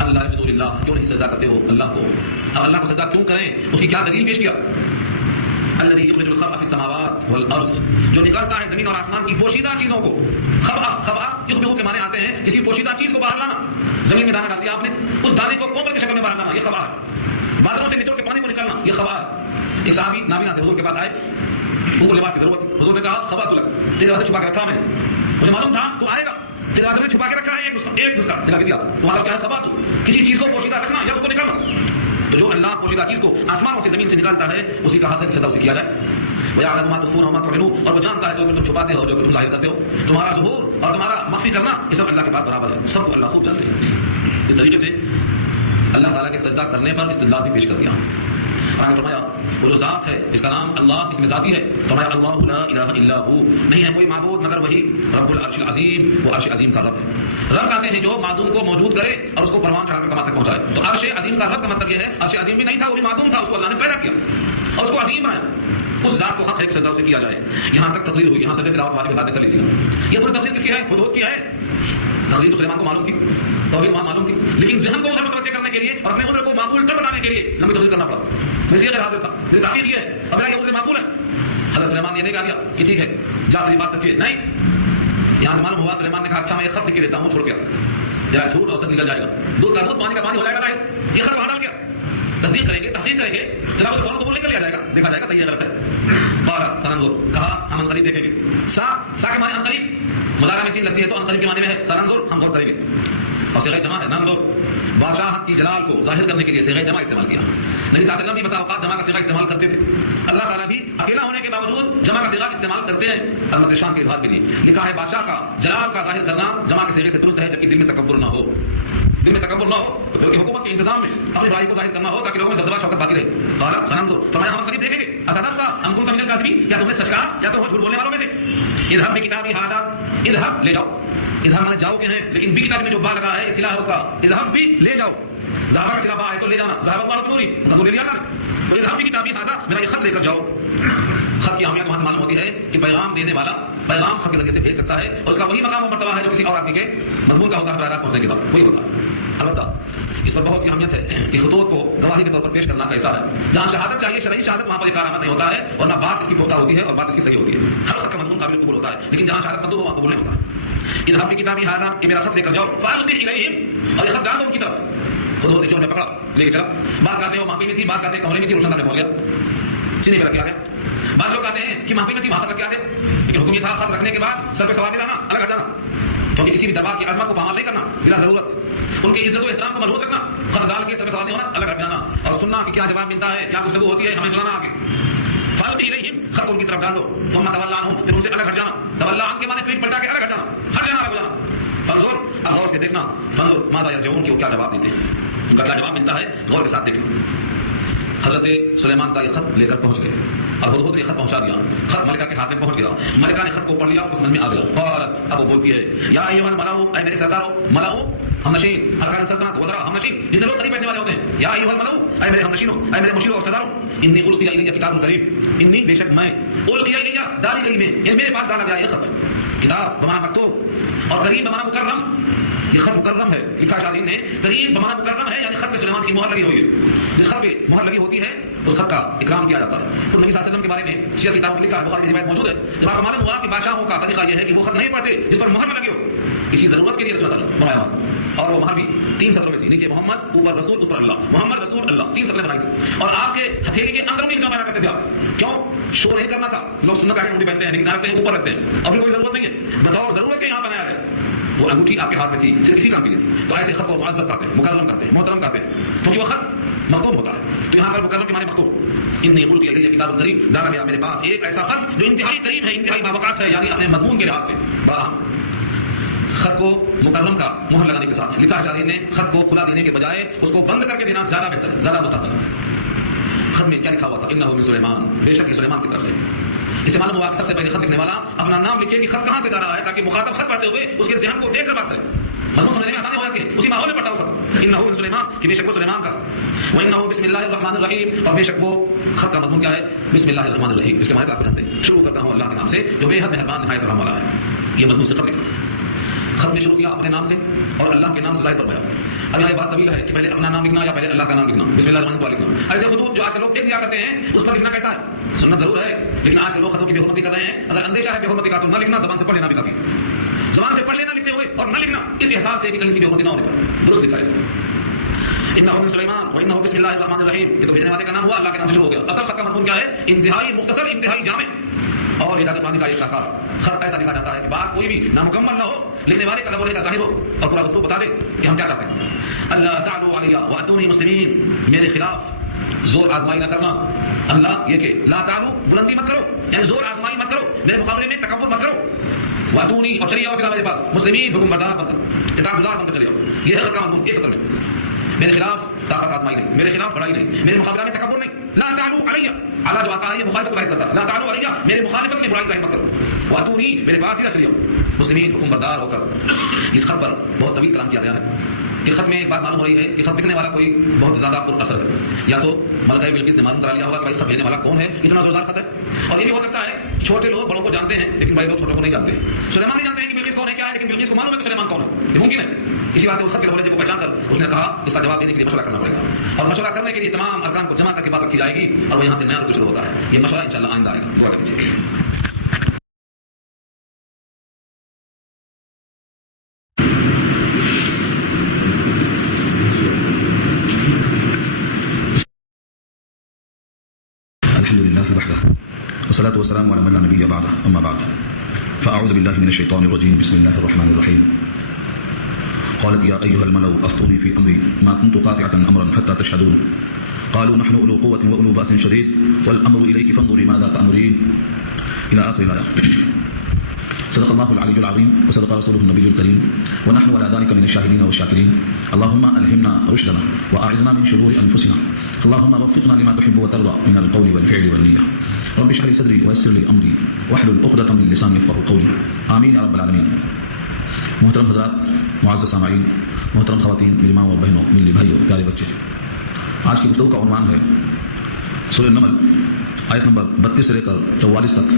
اللہ یسجدون للہ، کیوں نہیں سجدہ کرتے ہو اللہ کو؟ اب اللہ کو سجدہ کیوں کریں؟ اس کی کیا دلیل پیش کیا؟ الذی یخرج الخبأ فی السماوات والارض، جو نکالتا ہے زمین اور آسمان کی پوشیدہ چیزوں کو. خبأ یخبئ کے معنی آتے ہیں کسی پوشیدہ چیز کو باہر لانا. زمین میں دانا ڈال دیا آپ نے، اس دانے کو کومل کی شکل میں باہر لانا، یہ خبأ ہے. بادلوں سے نچوڑ کے پانی کو نکالنا، یہ خبأ ہے. ایک صحابی نابینا تھے، حضور کے پاس آئے، ان کو لباس کی ضرورت تھی. حضور نے کہا خبأت لک، تیرے واسطے چھپا کے رکھا میں، مجھے معلوم تھا تو آئے گا، تیرے واسطے چھپا کے رکھا ہے ایک نسخہ دکھا کے دیا. تمہارا کیا ہے؟ خبأت، کسی چیز کو پوشیدہ رکھنا یا اس کو نکالنا. تو جو اللہ پوشیدہ چیز کو آسمانوں سے زمین سے نکالتا ہے، اسی کا حق ہے کہ سجدہ اسے کیا جائے. وَيَعْلَمُ مَا تُخْفُونَ وَمَا تُعْلِنُونَ، اور وہ جانتا ہے جو تم چھپاتے ہو جو تم ظاہر کرتے ہو. تمہارا ظہور اور تمہارا مخفی کرنا یہ سب اللہ کے پاس برابر ہے، سب کو اللہ خوب جانتے ہیں. اس طریقے سے اللہ تعالیٰ کے سجدہ کرنے پر استدلال بھی پیش کر دیا. اور نے فرمایا وہ جو ذات ہے اس کا نام اللہ، اس میں ذاتی ہے. فرمایا اللہ لا الہ الا ہو، نہیں ہے کوئی معبود مگر وہی رب العرش العظیم، وہ عرش عظیم کا رب ہے. رب کہتے ہیں جو معدوم کو موجود کرے اور اس کو پروان چڑھا کر کماں تک پہنچائے. تو عرش عظیم کا رب کا مطلب یہ ہے عرش عظیم بھی نہیں تھا، وہ بھی معدوم تھا، اس کو اللہ نے پیدا کیا اور اس کو عظیم بنایا. اس ذات کو حق ہے کہ سجدہ اسے کیا جائے. یہاں تک تقریر ہوئی، یہاں سے تلاوت واجب باتیں کر لیجیے. یہ پوری تقریر کس کی ہے؟ حدود کی ہے. تقریر تو سلیمان کو معلوم تھی، توحید وہاں معلوم تھی، لیکن ذہن کو ادھر متوجہ کرنے کے لیے اور اپنے عذر کو معقول تر بنانے کے لیے لمبی تقریر کرنا پڑا. اس لیے حاضر تھا، یہ تحقیق یہ ہے. اب یہ عذر معقول ہے. حضرت سلیمان نے نہیں کہا دیا کہ ٹھیک ہے جا تیری بات سچی ہے، نہیں. یہاں سے معلوم ہوا سلیمان نے کہا اچھا میں یہ خط لکھ کے دیتا ہوں، چھوڑ گیا. ذرا جھوٹ اور سچ نکل جائے گا، دودھ کا دودھ پانی کا پانی ہو جائے گا. یہ خط وہاں ڈال گیا. تصدیق کریں گے، تحقیق کریں گے، جناب فوراً قبول نہیں کر لیا جائے گا، دیکھا جائے گا صحیح ہے غلط ہے. قال سننظر، کہا ہم قریب دیکھیں گے. سا کے معنی قریب، مضارع میں سین لگتی ہے تو قریب کے معنی میں ہے سننظر، ہم غور کریں گے. اور صيغہ جمع ہے ننظر، بادشاہت کی جلال کو ظاہر کرنے کے لیے صيغہ جمع استعمال کیا. نبی صلی اللہ علیہ وسلم بھی بسا اوقات جمع کا صيغہ استعمال کرتے تھے. اللہ تعالیٰ بھی اکیلا ہونے کے باوجود جمع کا صيغہ استعمال کرتے ہیں عظمت شان کے اظہار کے لیے. لکھا ہے بادشاہ کا جلال کا ظاہر کرنا جمع کے صيغے سے درست ہے، جبکہ دل میں تکبر نہ ہو. دل میں تکبر نہ ہو، بلکہ حکومت کے انتظام میں اپنی بڑائی کو ظاہر کرنا ہو تاکہ لوگوں میں دبدبہ شوکت باقی رہے. قال سننظر، فرمایا ہم قریب دیکھیں گے. اصدقت ام كنت من الكاذبین، یا تم نے سچ کہا یا تو ہو جھوٹ بولنے والوں میں سے. اذهب بکتابی ھذا، اذهب لے جاؤ. اظہار مانے جاؤ کے ہیں، لیکن بی کتاب میں جو با لگا ہے اصطلاح ہے اس کا اذهب بھی لے جاؤ. ذهب کا صیغہ با ہے تو لے جانا، ذهب الله بنوری، ان کو لے لیا اللہ نے. تو اذهب بکتابی ھذا، میرا یہ خط لے کر جاؤ. خط کی اہمیت وہاں سے معلوم ہوتی ہے کہ پیغام دینے والا پیغام خط کے ذریعے سے بھیج سکتا ہے اور اس کا وہی مقام و مرتبہ ہے جو کسی اور آدمی کے مضمون کا ہوتا ہے براہ راست پہنچنے کے بعد، وہی ہوتا ہے. البتہ اس پر بہت سی اہمیت ہے کہ خطوط کو گواہی کے طور پر پیش کرنا کیسا ہے. جہاں شہادت چاہیے شرعی شہادت، وہاں پر کارآمد نہیں ہوتا ہے، ورنہ بات اس کی پختہ ہوتی ہے اور بات اس کی صحیح ہوتی ہے. ہر خط کا مضمون قابل قبول ہوتا ہے، لیکن جہاں شہادت مطلوب وہاں قبول نہیں ہوتا. اذهب بکتابی ھذا، کہ میرا خط لے کر جاؤ. فالقی الیہم، اور یہ خط ڈال دو ان کی طرف. خود نے جو نے پکڑا لے کے چلا. بعض کہتے ہیں وہ محفل میں تھی، بعض کہتے ہیں کمرے میں تھی، روشن دان میں پہنچ گیا، سینے پہ رکھ کے آ گیا. بعض لوگ کہتے ہیں کہ محفل میں تھی وہاں پر رکھ کے آ گئے، لیکن حکم یہ تھا خط رکھنے کے بعد سر پہ سوار نہیں لانا، الگ ہٹ جانا. کیونکہ کسی بھی دربار کی عظمت کو پامال نہیں کرنا بلا ضرورت، ان کی عزت و احترام کو ملحوظ رکھنا. خط ڈال کے سر پہ سوار نہیں ہونا، الگ ہٹ جانا اور سننا کہ کیا جواب ملتا ہے، کیا گفتگو ہوتی ہے، ہمیں سنانا آگے. فالقی الیہم، خط ان کی طرف ڈال دو. ثم تولی عنہم، پھر ان سے الگ ہٹ جانا. تولی عن کے معنی پیٹ پلٹا کے الگ ہٹ جانا، ہٹ جانا، الگ ہو جانا. فانظر، اب غور سے دیکھنا. فانظر ماذا یرجعون، کہ وہ کیا جواب دیتے ہیں، ان کا کیا جواب ملتا ہے، غور کے ساتھ دیکھنا. حضرت سلیمان کا یہ خط لے کر پہنچ گئے اور ہدہد نے خط پہنچا دیا. خط ملکہ کے ہاتھ میں پہنچ گیا. ملکہ نے خط کو پڑھ لیا، اس کو سمجھ میں آ گیا. قالت، اب وہ بولتی ہے یا ایھا الملأ، اے میرے سردارو، ملأ ہم نشین، ارکان سلطنت وزراء ہم نشین، جتنے لوگ قریب بیٹھنے والے ہوتے ہیں. یا ایھا الملأ، اے میرے ہم نشینوں، اے میرے مشیروں اور سرداروں. انی القی الی کتاب کریم، انی بے شک میں، القی الی ڈالی گئی میں، یعنی میرے پاس ڈالا گیا یہ خط. کتاب بمانا مکتوب اور کریم بمانا مکرم. یہ خط مکرم ہے، لکھا شاہدین نے کریم بمانا مکرم ہے، یعنی خط پہ سلیمان کی مہر لگی ہوئی ہے. جس خط پہ مہر لگی ہوتی ہے اس خط کا اکرام کیا جاتا ہے. تو نبی صلی اللہ علیہ وسلم کے بارے میں سیر کتابوں میں لکھا ہے، بخاری کی روایت موجود ہے. جب آپ کو معلوم ہوا کہ بادشاہوں کا طریقہ یہ ہے کہ وہ خط نہیں پڑھتے جس پر مہر نہ لگی ہو، کسی ضرورت کے لیے رسول اللہ صلی اللہ علیہ وسلم. اور وہ مہر بھی 3 سطروں میں تھی، نیچے محمد، اوپر رسول، اس پر اللہ، محمد رسول اللہ، 3 سطریں بنائی تھی. اور آپ کے ہتھیلی کے اندر بھی بنا کرتے تھے آپ. کیوں؟ شو نہیں کرنا تھا. لوگ سنت آگے انگلی پہنتے ہیں لیکن رکھتے ہیں اوپر رکھتے ہیں. ابھی کوئی ضرورت نہیں ہے، بطور ضرورت کے یہاں بنایا گیا. وہ انگوٹھی آپ کے ہاتھ میں تھی، صرف اسی کام کے لیے تھی. تو ایسے خط کو معزز کہتے ہیں، مکرم کہتے ہیں، محترم کہتے ہیں، کیونکہ وہ خط مختوم ہوتا ہے. تو یہاں پر مکرم کے معنی مختوم. انی القی الی کتاب کریم، ڈالا گیا میرے پاس ایک ایسا خط جو انتہائی قریب ہے، انتہائی باوقات ہے، یعنی اپنے مضمون کے لحاظ سے بڑا اہم. خط کو مکرم کا مہر لگانے کے ساتھ لکھا جاری نے خط کو کھلا دینے کے بجائے اس کو بند کر کے دینا زیادہ بہتر ہے، زیادہ مستحسن ہے. خط میں کیا لکھا ہوا تھا؟ انہ من سلیمان، بے شک یہ سلیمان کی طرف سے۔ اسے معلوم ہوا کہ سب سے پہلے خط لکھنے والا اپنا نام لکھے کہ خط کہاں سے جا رہا ہے، تاکہ مخاطب خط پڑھتے ہوئے اس کے ذہن کو دیکھ کر بات کرے، مضمون سمجھنے میں آسانی ہو جاتی ہے، اسی ماحول میں پڑھتا ہوا خط انہ من سلیمان، کہ بے شک وہ سلیمان کا، وانہ بسم اللہ الرحمن الرحیم، اور بے شک وہ خط کا مضمون کیا ہے؟ بسم اللہ الرحمن الرحیم۔ اس کے معنی آپ جانتے ہیں، شروع کرتا ہوں اللہ کے نام سے جو بے حد مہربان نہایت رحم والا ہے۔ یہ مضمون سے خط لکھا، خط میں شروع کیا اپنے نام سے اور اللہ کے نام سے ظاہر فرمایا۔ اب یہاں بات طویل ہے کہ پہلے اپنا نام لکھنا یا پہلے اللہ کا نام لکھنا، بسم اللہ الرحمن الرحیم لکھنا۔ ایسے خطوط جو آج کے لوگ ایک دیا کرتے ہیں اس پر لکھنا کیسا ہے؟ سنت ضرور ہے، لیکن آج کے لوگ خطوں کی بے حرمتی کر رہے ہیں۔ اگر اندیشہ ہے بے حرمتی کا تو نہ لکھنا، زبان سے پڑھ لینا بھی کافی ہے۔ زبان سے پڑھ لینا لکھتے ہوئے اور نہ لکھنا اس احساس سے کہ کہیں اس کی بے حرمتی نہ ہونے پر، درست لکھا ہے اس میں انہ من سلیمان وانہ بسم اللہ الرحمن الرحیم۔ یہ تو بھیجنے والے کا نام ہوا، اللہ کے نام سے شروع ہو گیا۔ اصل خط کا مضمون کیا ہے؟ انتہائی مختصر، انتہائی جامع اور اجازت پانے کا ایک شاہکار۔ خط ایسا لکھا جاتا ہے کہ بات کوئی بھی نامکمل نہ ہو، لکھنے والے کا لب و لہجہ ظاہر ہو اور پورا اسلوب بتا دے کہ ہم کیا چاہتے ہیں۔ اللہ تعالی علیہ واتونی مسلمین، میرے خلاف زور آزمائی نہ کرنا۔ اللہ یہ کہ لا تعلو، بلندی مت کرو، یعنی زور آزمائی مت کرو، میرے مقابلے میں تکبر مت کرو۔ واتونی، اور چلیے آؤ فی میرے پاس، مسلمین حکم بردار بن کر، کتاب گزار بن کر چلیے آؤ۔ یہ ہے خط کا مضمون ایک سطر میں۔ میرے خلاف طاقت آزمائی نہیں، میرے خلاف بڑائی نہیں، میرے مقابلہ میں تکبر نہیں۔ لا تعلو علیہ، اعلیٰ جو آتا ہے یہ مخالفت کو ظاہر کرتا ہے۔ لا تعلو علیہ، میرے مخالفت میں برائی ظاہر مت کرو۔ واتونی، میرے پاس ہی رکھ لیو، مسلمین حکم بردار ہو کر۔ اس خط پر بہت طویل کلام کیا گیا ہے کہ خط میں ایک بات معلوم ہو رہی ہے کہ خط لکھنے والا کوئی بہت زیادہ پر اثر ہے، یا تو ملکہ بلقیس نے معلوم کرا لیا ہوگا کہ بھائی خط بھیجنے والا کون ہے، اتنا زوردار خط ہے۔ اور یہ بھی ہو سکتا ہے چھوٹے لوگ بڑوں کو جانتے ہیں لیکن بڑے لوگ چھوٹوں کو نہیں جانتے۔ سلیمان نہیں جانتے ہیں کہ بلقیس کون ہے کیا ہے، لیکن بلقیس کو معلوم ہے کہ سلیمان کون ہے، یہ ممکن ہے۔ اسی واسطے اس خط کے لوگوں کو پہچان کر اس نے کہا اس کا جواب دینے کے لیے مشورہ کرنا پڑے گا، اور مشورہ کرنے کے لیے تمام ارکان کو جمع کر کے بات رکھی جائے گی، اور وہ یہاں سے نیا رکو شروع ہوتا ہے۔ یہ مشورہ انشاءاللہ آئندہ آئے گا، دعا کیجیے۔ الحمد لله وحده والصلاة والسلام على من لا نبي بعده، أما بعد فأعوذ بالله من الشيطان الرجيم، بسم الله الرحمن الرحيم۔ قالت يا أيها الملأ أفتوني في أمري ما كنت قاطعة أمرا حتى تشهدون قالوا نحن أولو قوة وأولو بأس شديد والأمر إليك فانظري ماذا تأمرين إلى آخر الآية۔ صدق الله العلي العظيم وصدق رسوله النبي الكريم ونحن على ذلك من الشاهدين والشاكرين۔ اللهم ألهمنا رشدنا وأعذنا من شرور أنفسنا، اللهم وفقنا لما تحب وترضى من القول والفعل والنية، رب اشرح لي صدري ويسر لي أمري واحلل عقدة من لساني يفقهوا قولي، آمين يا رب العالمين۔ محترم حضرات، معزز سامعین، محترم خواتین، میری ماں اور بہنوں، میرے بھائیوں، پیارے بچے، آج کی گفتگو کا عنوان ہے سورہ نمل آیت نمبر 32 سے لے کر 44 تک،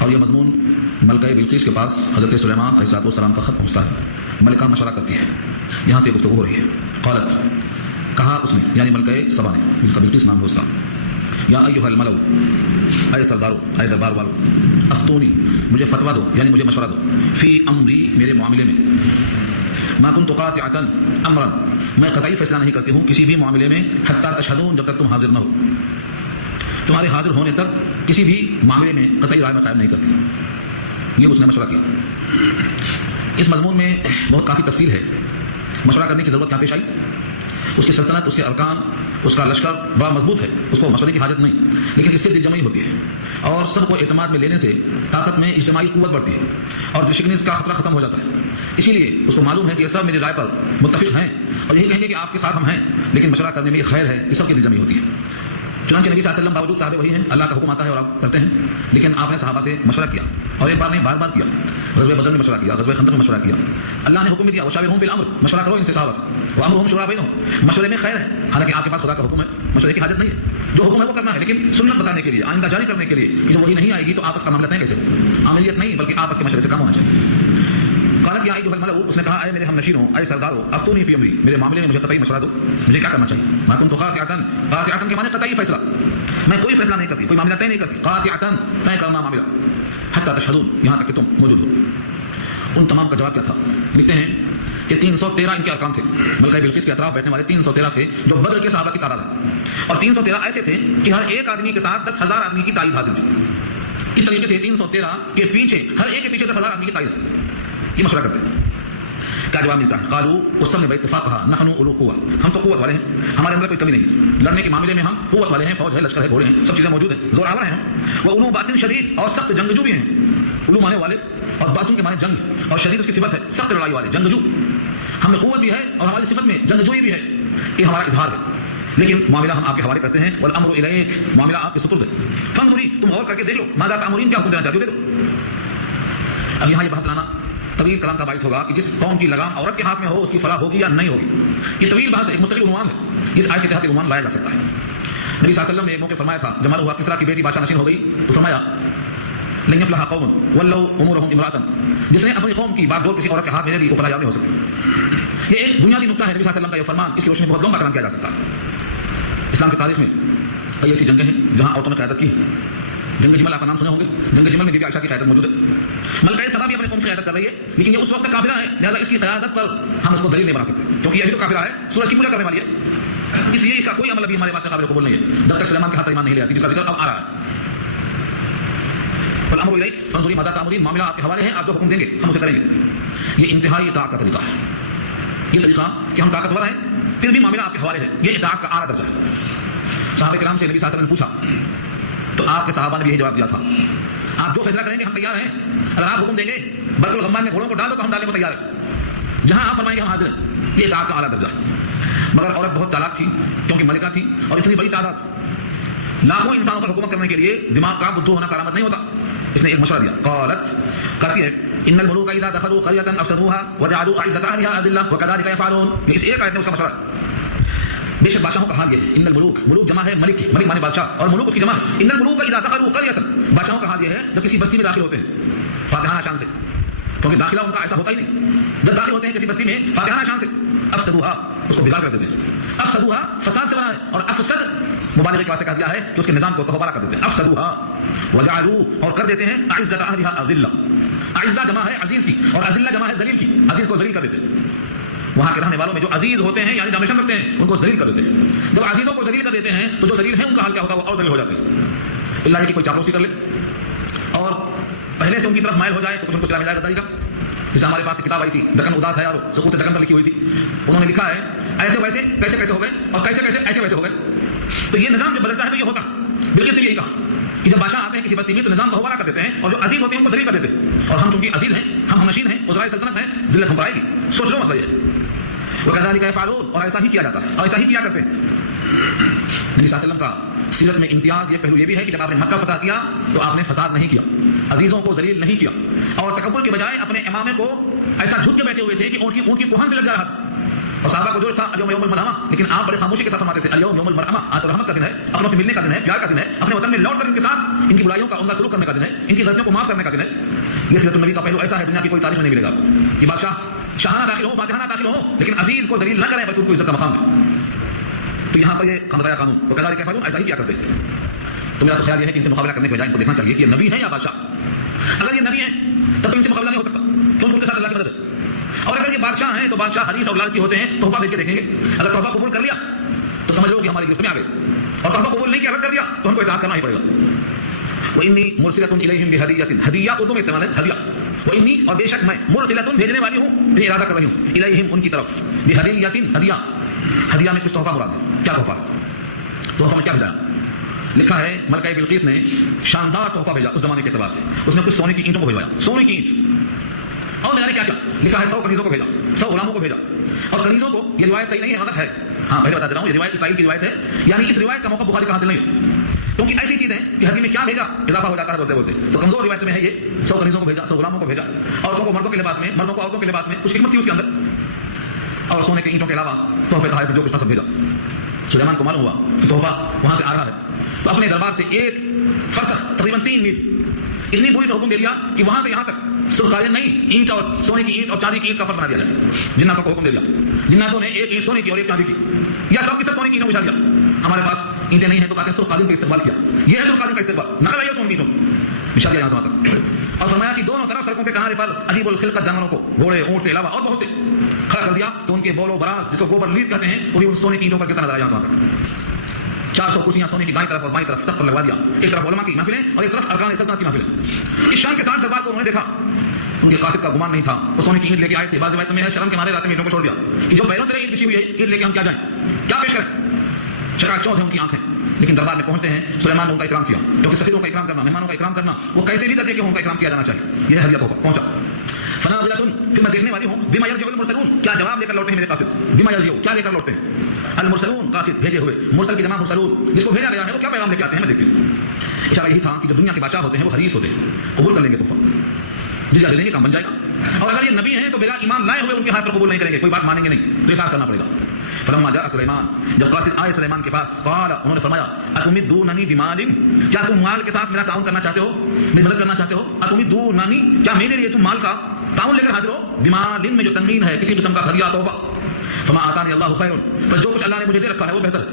اور یہ مضمون ملکہ بلقیس کے پاس حضرت سلیمان علیہ السلام کا خط پہنچتا ہے۔ ملکہ مشورہ کرتی ہے، یہاں سے گفتگو ہو رہی ہے۔ قالت، کہا اس نے، یعنی ملکہ سبا نے، بلقیس نام ہے اس کا، یا ایھا الملؤ، اے سردارو، اے دربار والو، افتونی، مجھے فتویٰ دو، یعنی مجھے مشورہ دو، فی امری، میرے معاملے میں، ما کنت قاطعۃ امرا، میں قطعی فیصلہ نہیں کرتی ہوں کسی بھی معاملے میں، حتی تشہدون، جب تک تم حاضر نہ ہو، تمہارے حاضر ہونے تک کسی بھی معاملے میں قطعی رائے میں قائم نہیں کرتی۔ یہ اس نے مشورہ کیا۔ اس مضمون میں بہت کافی تفصیل ہے، مشورہ کرنے کی ضرورت کیا پیش آئی، اس کی سلطنت، اس کے ارکان، اس کا لشکر بڑا مضبوط ہے، اس کو مشورے کی حاجت نہیں، لیکن اس سے دل جمعی ہوتی ہے اور سب کو اعتماد میں لینے سے طاقت میں اجتماعی قوت بڑھتی ہے اور دل شکنی کا خطرہ ختم ہو جاتا ہے۔ اسی لیے اس کو معلوم ہے کہ یہ سب میری رائے پر متفق ہیں اور یہی کہیں گے کہ آپ کے ساتھ ہم ہیں، لیکن مشورہ کرنے میں یہ خیر ہے، یہ سب کی دل جمعی ہوتی ہے۔ چنانچہ نبی صلی اللہ علیہ وسلم باوجود صحابہ وہی ہیں، اللہ کا حکم آتا ہے اور آپ کرتے ہیں، لیکن آپ نے صحابہ سے مشورہ کیا، اور ایک بار نہیں، بار بار کیا۔ غزوہ بدر میں مشورہ کیا، غزوہ خندق میں مشورہ کیا، اللہ نے حکم دیا وشاورھم فی الامر، مشورہ کرو ان سے صحابہ سے، وامرھم شورا بینھم، مشورے میں خیر ہے، حالانکہ آپ کے پاس خدا کا حکم ہے، مشورے کی حاجت نہیں ہے، جو حکم ہے وہ کرنا ہے، لیکن سنت بتانے کے لیے، آئندہ جاری کرنے کے لیے کہ جو وہی نہیں آئے گی تو آپس کا معاملہ طے کیسے، عملیت نہیں بلکہ آپس کے مشورے سے کام ہونا چاہیے۔ قالت یا ایھا الملؤ، اس نے کہا اے میرے ہم نشینوں، اے سردارو، افتونی فی امری، میرے معاملے میں مجھے قطعی مشورہ دو، مجھے کیا کرنا چاہیے۔ ما کنت قاطعۃ کے معنی قطعی فیصلہ، میں کوئی فیصلہ نہیں کرتی، کوئی معاملہ طے نہیں کرتی، قاطعۃ طے کرنا معاملہ، حتی تشہدون، یہاں تک کہ تم موجود ہو۔ ان تمام کا جواب کیا تھا؟ لکھتے ہیں کہ 313 ان کے ارکان تھے، ملکہ بلقیس کے اطراف بیٹھنے والے 313 تھے جو بدر کے صحابہ کی تعداد ہے، اور 313 ایسے تھے کہ ہر ایک آدمی کے ساتھ 10,000 آدمی کی تائید حاصل تھی۔ اس طریقے سے 313 کے پیچھے، ہر ایک کے پیچھے 10,000 آدمی کی تائید ہے۔ یہ مشورہ کرتے ہیں، کیا جواب ملتا ہے؟ قالوا، اس سب نے باتفاق کہا، نحن اولو قوہ، ہم تو قوت والے ہیں، ہمارے اندر کوئی کمی نہیں، لڑنے کے معاملے میں ہم قوت والے ہیں، فوج ہے، لشکر ہے، گھوڑے ہیں، سب چیزیں موجود ہیں، زور آور ہیں ہم، وہ اولو باس شدید، اور سخت جنگجو بھی ہیں، اولو مانے والے اور باسن کے معنی جنگ، اور شدید اس کی صفت ہے، سخت لڑائی والے، جنگجو، ہم میں قوت بھی ہے اور ہماری صفت میں جنگجوئی بھی ہے، یہ ہمارا اظہار ہے۔ لیکن معاملہ ہم آپ کے حوالے کرتے ہیں، والامر الیک، معاملہ آپ کے سپرد ہے، فانظری، تم غور کر کے دیکھ لو، ماذا تأمرین، کیا حکم دینا چاہتے ہو دے دو۔ اب یہاں یہ بحث لانا طویل کلام کا باعث ہوگا کہ جس قوم کی لگام عورت کے ہاتھ میں ہو اس کی فلاح ہوگی یا نہیں ہوگی، یہ طویل بحث ایک مستقل عنوان ہے، اس آیت کے تحت عنوان لایا جا سکتا ہے۔ نبی صلی اللہ علیہ وسلم نے ایک موقع فرمایا تھا، جب معلوم ہوا کسریٰ کی بیٹی بادشاہ نشین ہو گئی تو فرمایا لن یفلح قوم ولوا امورهم امراتا، جس نے اپنی قوم کی بات ڈور کسی عورت کے ہاتھ میں دے دی وہ فلاح یاب نہیں ہو سکتی۔ یہ ایک بنیادی نقطہ ہے نبی صلی اللہ علیہ وسلم کا یہ فرمان، اس کی روشنی میں بہت لمبا کلام کیا جا سکتا ہے۔ اسلام کی تاریخ میں کئی ایسی جنگیں ہیں جہاں عورتوں نے قیادت کی ہے۔ جنگ جمل آپ کا نام سنے ہوں گے، جنگ جمل میں بی بی عائشہ کی قیادت موجود ہے۔ ملکہ سبا بھی اپنے قوم کی قیادت کر رہی ہے، لیکن یہ اس وقت کافرہ ہے، لہٰذا اس کی قیادت پر ہم اس کو دلیل نہیں بنا سکتے، کیونکہ یہ تو کافرہ ہے، سورج کی پوجا کرنے والی ہے، اس لیے اس کا کوئی عمل ابھی ہمارے پاس قابل قبول نہیں ہے جب تک سلیمان کے ہاتھ ایمان نہیں لے آتی، جس کا ذکر اب آ رہا ہے۔ والامر الیک فانظری ماذا تأمرین، معاملہ آپ کے حوالے ہیں، آپ جو حکم دیں گے ہم اسے کریں گے۔ یہ انتہائی اطاعت کا طریقہ ہے، یہ طریقہ کہ ہم طاقتور ہیں پھر بھی معاملہ آپ کے حوالے ہے، یہ اطاعت کا اعلیٰ درجہ ہے۔ صحابہ کرام سے نبی صلی اللہ علیہ وسلم نے پوچھا تو آپ کے صحابہ نے بھی یہی جواب دیا تھا، آپ جو فیصلہ کریں گے ہم تیار ہیں، اگر آپ حکم دیں گے برق الغمام میں گھوڑوں کو ڈال دو تو ہم ڈالنے کو تیار ہیں، جہاں آپ فرمائیں گے ہم حاضر ہیں، یہ اطاعت کا اعلیٰ درجہ ہے۔ مگر عورت بہت چالاک تھی کیونکہ ملکہ تھی اور اتنی بڑی تعداد، لاکھوں انسانوں پر حکومت کرنے کے لیے دماغ کا بدھو ہونا کارآمد نہیں ہوتا۔ اس نے ایک مشورہ دیا، قالت، کہتی ہے ان الملوک اذا دخلوا قرية افسدوها وجعلوا اعزة اهلها اذلة وكذلك يفعلون، اس ایک آیت میں اس کا مشورہ ہے۔ بے شک بادشاہوں کا حال یہ ہے، ان الملوک، ملوک جمع ہے ملک، ملک مانے بادشاہ، اور ملوک اس کی جمع ہے، ان الملوک اذا دخلوا قرية، بادشاہوں کا حال یہ ہے جب کسی بستی میں داخل ہوتے ہیں فاتحانہ شان سے، کیونکہ داخلہ ان کا ایسا ہوتا ہی نہیں، جب داخل ہوتے ہیں کسی بستی میں فاتحانہ شان سے، افسدوها، اس کو بگاڑ کر دیتے ہیں، افسدوها فساد سے بنا ہے، اور افسد مبالغے کے واسطے کہا گیا ہے کہ اس کے نظام کو تہوبارہ کر دیتے ہیں، افسدوها وجعلوا، اور کر دیتے ہیں اعزة اهلها اذلة، اعزہ جمع ہے عزیز کی اور اذلہ جمع ہے ذلیل کی، عزیز کو ذلیل کر دیتے ہیں۔ وہاں کے رہنے والوں میں جو عزیز ہوتے ہیں یعنی ڈومینیشن رکھتے ہیں ان کو ذلیل کر دیتے ہیں، جب عزیزوں کو ذلیل کر دیتے ہیں تو جو ذلیل ہیں ان کا حال کیا ہوتا ہے، وہ اور ذلیل ہو جاتے ہیں، اللہ کی کوئی چاپلوسی کر لے اور پہلے سے ان کی طرف مائل ہو جائے تو کچھ ان کو سلا ملا جائے گا۔ جیسے ہمارے پاس کتاب آئی تھی دکن اداس ہے اور سقوط دکن پر لکھی ہوئی تھی، انہوں نے لکھا ہے ایسے ویسے کیسے کیسے ہو گئے اور کیسے کیسے ایسے ویسے ہو گئے۔ تو یہ نظام جب بدلتا ہے تو یہ ہوتا، بالکل سے یہی کہا کہ جب بادشاہ آتے ہیں کسی بستی میں تو نظام تہوارہ کر دیتے ہیں اور جو عزیز ہوتے ہیں ان کو ذلیل کر دیتے ہیں، اور ہم چونکہ عزیز ہیں، ہم نشین ہیں، عزرائے سلطنت ہیں، ذلت ہم پر آئے گی، سوچ لو مسئلہ یہ ہے۔ وَكَذَلِكَ يَفْعَلُونَ، اور ایسا ہی کیا جاتا ہے اور ایسا ہی کیا کرتے ہیں۔ نبی صلی اللہ علیہ وسلم کا سیرت میں امتیاز یہ پہلو یہ بھی ہے کہ جب آپ نے مکہ فتح کیا تو آپ نے فساد نہیں کیا، عزیزوں کو ذلیل نہیں کیا، اور تکبر کے بجائے اپنے امامے کو ایسا جھک کے بیٹھے ہوئے تھے کہ اونٹ کی کوہن سے لگ جا رہا تھا، اور صحابہ کو جو تھا الیوم یوم الملحمہ، لیکن آپ بڑے خاموشی کے ساتھ فرماتے تھے الیوم یوم المرحمہ، آج تو رحمت کا دن ہے، اپنوں سے ملنے کا دن ہے، پیار کا دن ہے، اپنے وطن میں لوٹ کر ان کے ساتھ ان کی برائیوں کا عمدہ سلوک کرنے کا دن ہے، ان کی غلطیوں کو معاف کرنے کا دن ہے۔ یہ سیرت النبی کا پہلو ایسا ہے دنیا کی کوئی تاریخ میں نہیں ملے گا کہ بادشاہ شاہانہ داخل ہو، فاتحانہ داخل ہو، لیکن عزیز کو ذلیل نہ کریں بلکہ ان کو عزت کا مقام دیں۔ تو یہاں پر یہ بتایا قانون وکذالک یفعلون، ایسا ہی کیا کرتے ہیں۔ تو میرا تو خیال یہ ہے کہ ان سے مقابلہ کرنے کے بجائے ان کو دیکھنا چاہیے کہ یہ نبی ہے یا بادشاہ۔ اگر یہ نبی ہیں تب تو ان سے مقابلہ نہیں ہو سکتا کیونکہ ان کے ساتھ اللہ کی مدد ہے، اور اگر یہ بادشاہ ہیں تو بادشاہ حریص اور لالچی ہوتے ہیں، تحفہ بھیج کے دیکھیں گے، اگر تحفہ قبول کر لیا تو سمجھ لو کہ ہماری گرفت میں آ گئے، اور تحفہ قبول نہیں کیا رد کر دیا تو ہم کو اطاعت کرنا ہی پڑے گا۔ وَإِنِّي مُرْسِلَةٌ إِلَيْهِمْ بِهَدِيَّةٍ، ہدیہ اردو میں استعمال ہے ہدیہ، وَإِنِّي اور بے شک میں مرسلۃ بھیجنے والی ہوں، میں ارادہ کر رہی ہوں، الیہم ان کی طرف، بہدیۃ ہدیہ، ہدیہ میں کچھ تحفہ مراد ہے، کیا تحفہ؟ تحفہ میں کیا بھیجا؟ لکھا ہے ملکہ بلقیس نے شاندار تحفہ بھیجا اس زمانے کے اعتبار سے، اس نے کچھ سونے کی اینٹوں کو بھیجوایا، سونے کی اینٹ، اور نے کیا کیا لکھا ہے 100 کنیزوں کو بھیجا، 100 غلاموں کو بھیجا، اور کنیزوں کو، یہ روایت صحیح نہیں ہے غلط ہے، ہاں پہلے بتا دے رہا ہوں یہ روایت اسرائیل کی روایت ہے، یعنی اس روایت کا موقع بخاری کا حاصل نہیں ہے، کیونکہ ایسی چیز ہے کہ حدیث میں کیا بھیجا اضافہ ہو جاتا ہے بولتے بولتے، تو کمزور روایت میں ہے یہ 100 کنیزوں کو بھیجا، 100 غلاموں کو بھیجا، عورتوں کو مردوں کے لباس میں، مردوں کو عورتوں کے لباس میں، کچھ خدمت تھی اس کے اندر، اور سونے کے اینٹوں کے علاوہ تحفے تحائف جو کچھ تھا سب بھیجا۔ سلیمان کو معلوم ہوا کہ تحفہ وہاں سے آ رہا ہے تو اپنے دربار سے ایک فرسخ تقریباً 3 میل اتنی دوری سے حکم دے دیا کہ وہاں سے یہاں تک سرخارین نہیں، اینٹ اور سونے کی اینٹ اور چاندی کی اینٹ کا فرق بنا دیا جائے۔ جناتوں کو حکم دے دیا، جناتوں نے ایک اینٹ سونے کی اور ایک چاندی کی، یا سب کی سب سونے کی اینٹوں بچھا دیا۔ ہمارے پاس اینٹیں نہیں ہیں تو کہتے ہیں سرخارین کا استعمال کیا، یہ ہے سرخارین کا استعمال، نقل آئی سونے کی اینٹوں بچھا دیا یہاں سے وہاں تک، اور فرمایا کہ دونوں طرف سڑکوں کے کنارے پر عجیب الخلقت جانوروں کو، گھوڑے اونٹ کے علاوہ اور بہت سے کھڑا کر دیا، تو ان کے بول و براز جس کو گوبر لیت کہتے ہیں وہ بھی ان سونے کی اینٹوں پر گرتا نظر آیا یہاں تک۔ 400 کرسیاں سونے کی دائیں طرف اور بائیں طرف تخت پر لگوا دیا، ایک طرف علماء کی محفلیں اور ایک طرف ارکان سلطنت کی محفلیں۔ اس شان کے ساتھ دربار کو انہوں نے دیکھا، ان کے قاصد کا گمان نہیں تھا، وہ سونے کی اینٹ لے کے آئے تھے، بعض روایتوں میں ہے شرم کے مارے راستے میں اینٹوں کو چھوڑ دیا کہ جو پہلوں تیرے اینٹ بچھی ہوئی ہے اینٹ لے کے ہم کیا جائیں، کیا پیش کریں، چکا چوندھ ہے ان کی آنکھیں، لیکن دربار میں پہنچتے ہیں سلیمان نے ان کا اکرام کیا، کیونکہ سفیروں کا اکرام کرنا، مہمانوں کا اکرام کرنا وہ کیسے بھی درجے کے ہوں ان کا اکرام کیا جانا چاہیے، یہ ہدیہ تحفہ پہنچا۔ فناظرۃ پھر میں دیکھنے والی ہوں بما یرجع المرسلون کیا جواب لے کر لوٹے ہیں میرے قاصد بما یرجع کیا لے کر لوٹتے ہیں المرسلون قاصد بھیجے ہوئے مرسل کی جمع مرسلون جس کو بھیجا گیا ہے وہ کیا پیغام لے کے آتے ہیں میں دیکھتی ہوں اشارہ یہی تھا کہ جو دنیا کے بادشاہ ہوتے ہیں وہ حریص ہوتے ہیں قبول کر لیں گے تحفہ جزیہ دے دیں گے کام بن جائے گا اور اگر یہ نبی ہیں تو بلا ایمان لائے ہوئے ان کے ہاتھ پر قبول نہیں کریں گے کوئی بات مانیں گے نہیں تو اطاعت کرنا پڑے گا فلما جاء سلیمان جب قاصد آئے سلیمان کے پاس قال انہوں نے فرمایا اتمدوننی بمال کیا تم مال کے ساتھ میرا تعاون کرنا چاہتے ہو میری مدد کرنا چاہتے ہو اتمدوننی کیا میرے لیے تم مال کا تعاون لے کر حاضر ہو بمال میں جو تنوین ہے کسی قسم کا ہدیہ تحفہ فما آتانی اللہ خیر پر جو کچھ اللہ نے مجھے دے رکھا ہے وہ بہتر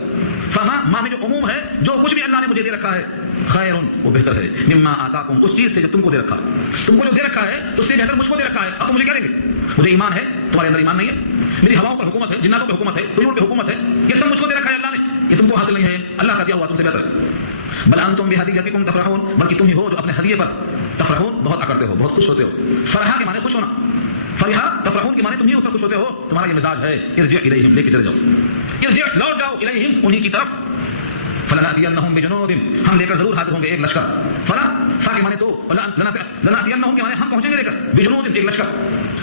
فما ما میں جو عموم ہے جو کچھ بھی اللہ نے مجھے دے رکھا ہے خیر وہ بہتر ہے مما آتاکم اس چیز سے جو تم کو دے رکھا ہے تم کو جو دے رکھا ہے اس سے بہتر مجھ کو دے رکھا ہے اب تم مجھے کیا دیں گے مجھے ایمان ہے تمہارے اندر ایمان نہیں ہے میری ہواؤں پر حکومت ہے جناتوں پہ حکومت ہے طیور پہ حکومت ہے یہ سب مجھ کو دے رکھا ہے اللہ نے یہ تم کو حاصل نہیں ہے اللہ کا دیا ہوا تم سے بہتر ہے بل انتم بہدیتکم تفرحون بلکہ تم ہی ہو جو اپنے ہدیے پر تفرحون بہت کرتے ہو بہت خوش ہوتے ہو فرحہ کے معنی خوش ہونا فرحہ تفرحون کے معنی تم ہی اوپر خوش ہوتے ہو تمہارا یہ مزاج ہے ارجع الیہم لے کے چلے جاؤ ارجع لوٹ جاؤ الیہم انہی کی طرف فلناتینہم بجنود ہم لے کر ضرور حاضر ہوں گے ایک لشکر فا کے معنی تو لناتینہم کے معنی ہم پہنچیں گے لے کر بجنود ایک لشکر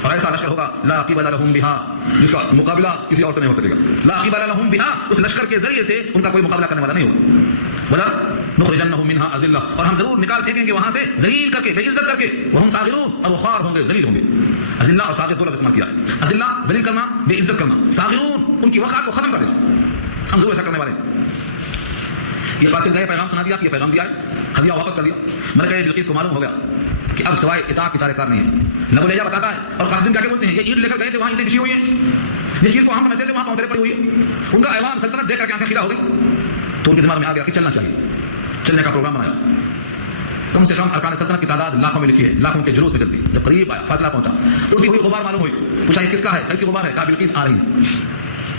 اور ایسا لشکر ہوگا لا قبل لہم بہا جس کا مقابلہ کسی اور سے نہیں ہو سکے گا لا قبل لہم بہا اس لشکر کے ذریعے سے ان کا کوئی مقابلہ کرنے والا نہیں ہوگا ولا نخرجنہم منہا اذلہ اور ہم ضرور نکال پھینکیں گے وہاں سے ذلیل کر کے بے عزت کر کے وہم صاغرون اور وہ خوار ہوں گے ذلیل ہوں گے اذلہ اور صاغر دو لفظ استعمال کیا ہے اذلہ ذلیل کرنا بے عزت کرنا صاغرون ان کی وقار کو ختم کر دینا ہم ضرور ایسا کرنے والے ہیں یہ قاصد گئے پیغام سنا دیا کہ یہ پیغام دیا ہے ہدیہ واپس کر دیا مر گئے بلقیس کو معلوم ہو گیا کہ اب سوائے اطاعت کے سارے کار نہیں ہیں لبو لہجہ بتاتا ہے اور قاصدین کیا بولتے ہیں یہ اینٹ لے کر گئے تھے وہاں اینٹیں بچھی ہوئی ہیں جس چیز کو ہم سمجھتے تھے وہاں پاؤں پڑی ہوئی ہے ان کا ایوان سلطنت دیکھ کر کے آنکھیں کھلا ہو گئی تو ان کے دماغ میں آ گیا کہ چلنا چاہیے چلنے کا پروگرام بنایا کم سے کم ارکان سلطنت کی تعداد لاکھوں میں لکھی ہے لاکھوں کے جلوس میں چلتی جب قریب آیا فاصلہ پہنچا اڑتی ہوئی غبار معلوم ہوئی پوچھا یہ کس کا ہے کیسی غبار ہے کہا بلقیس آ رہی ہے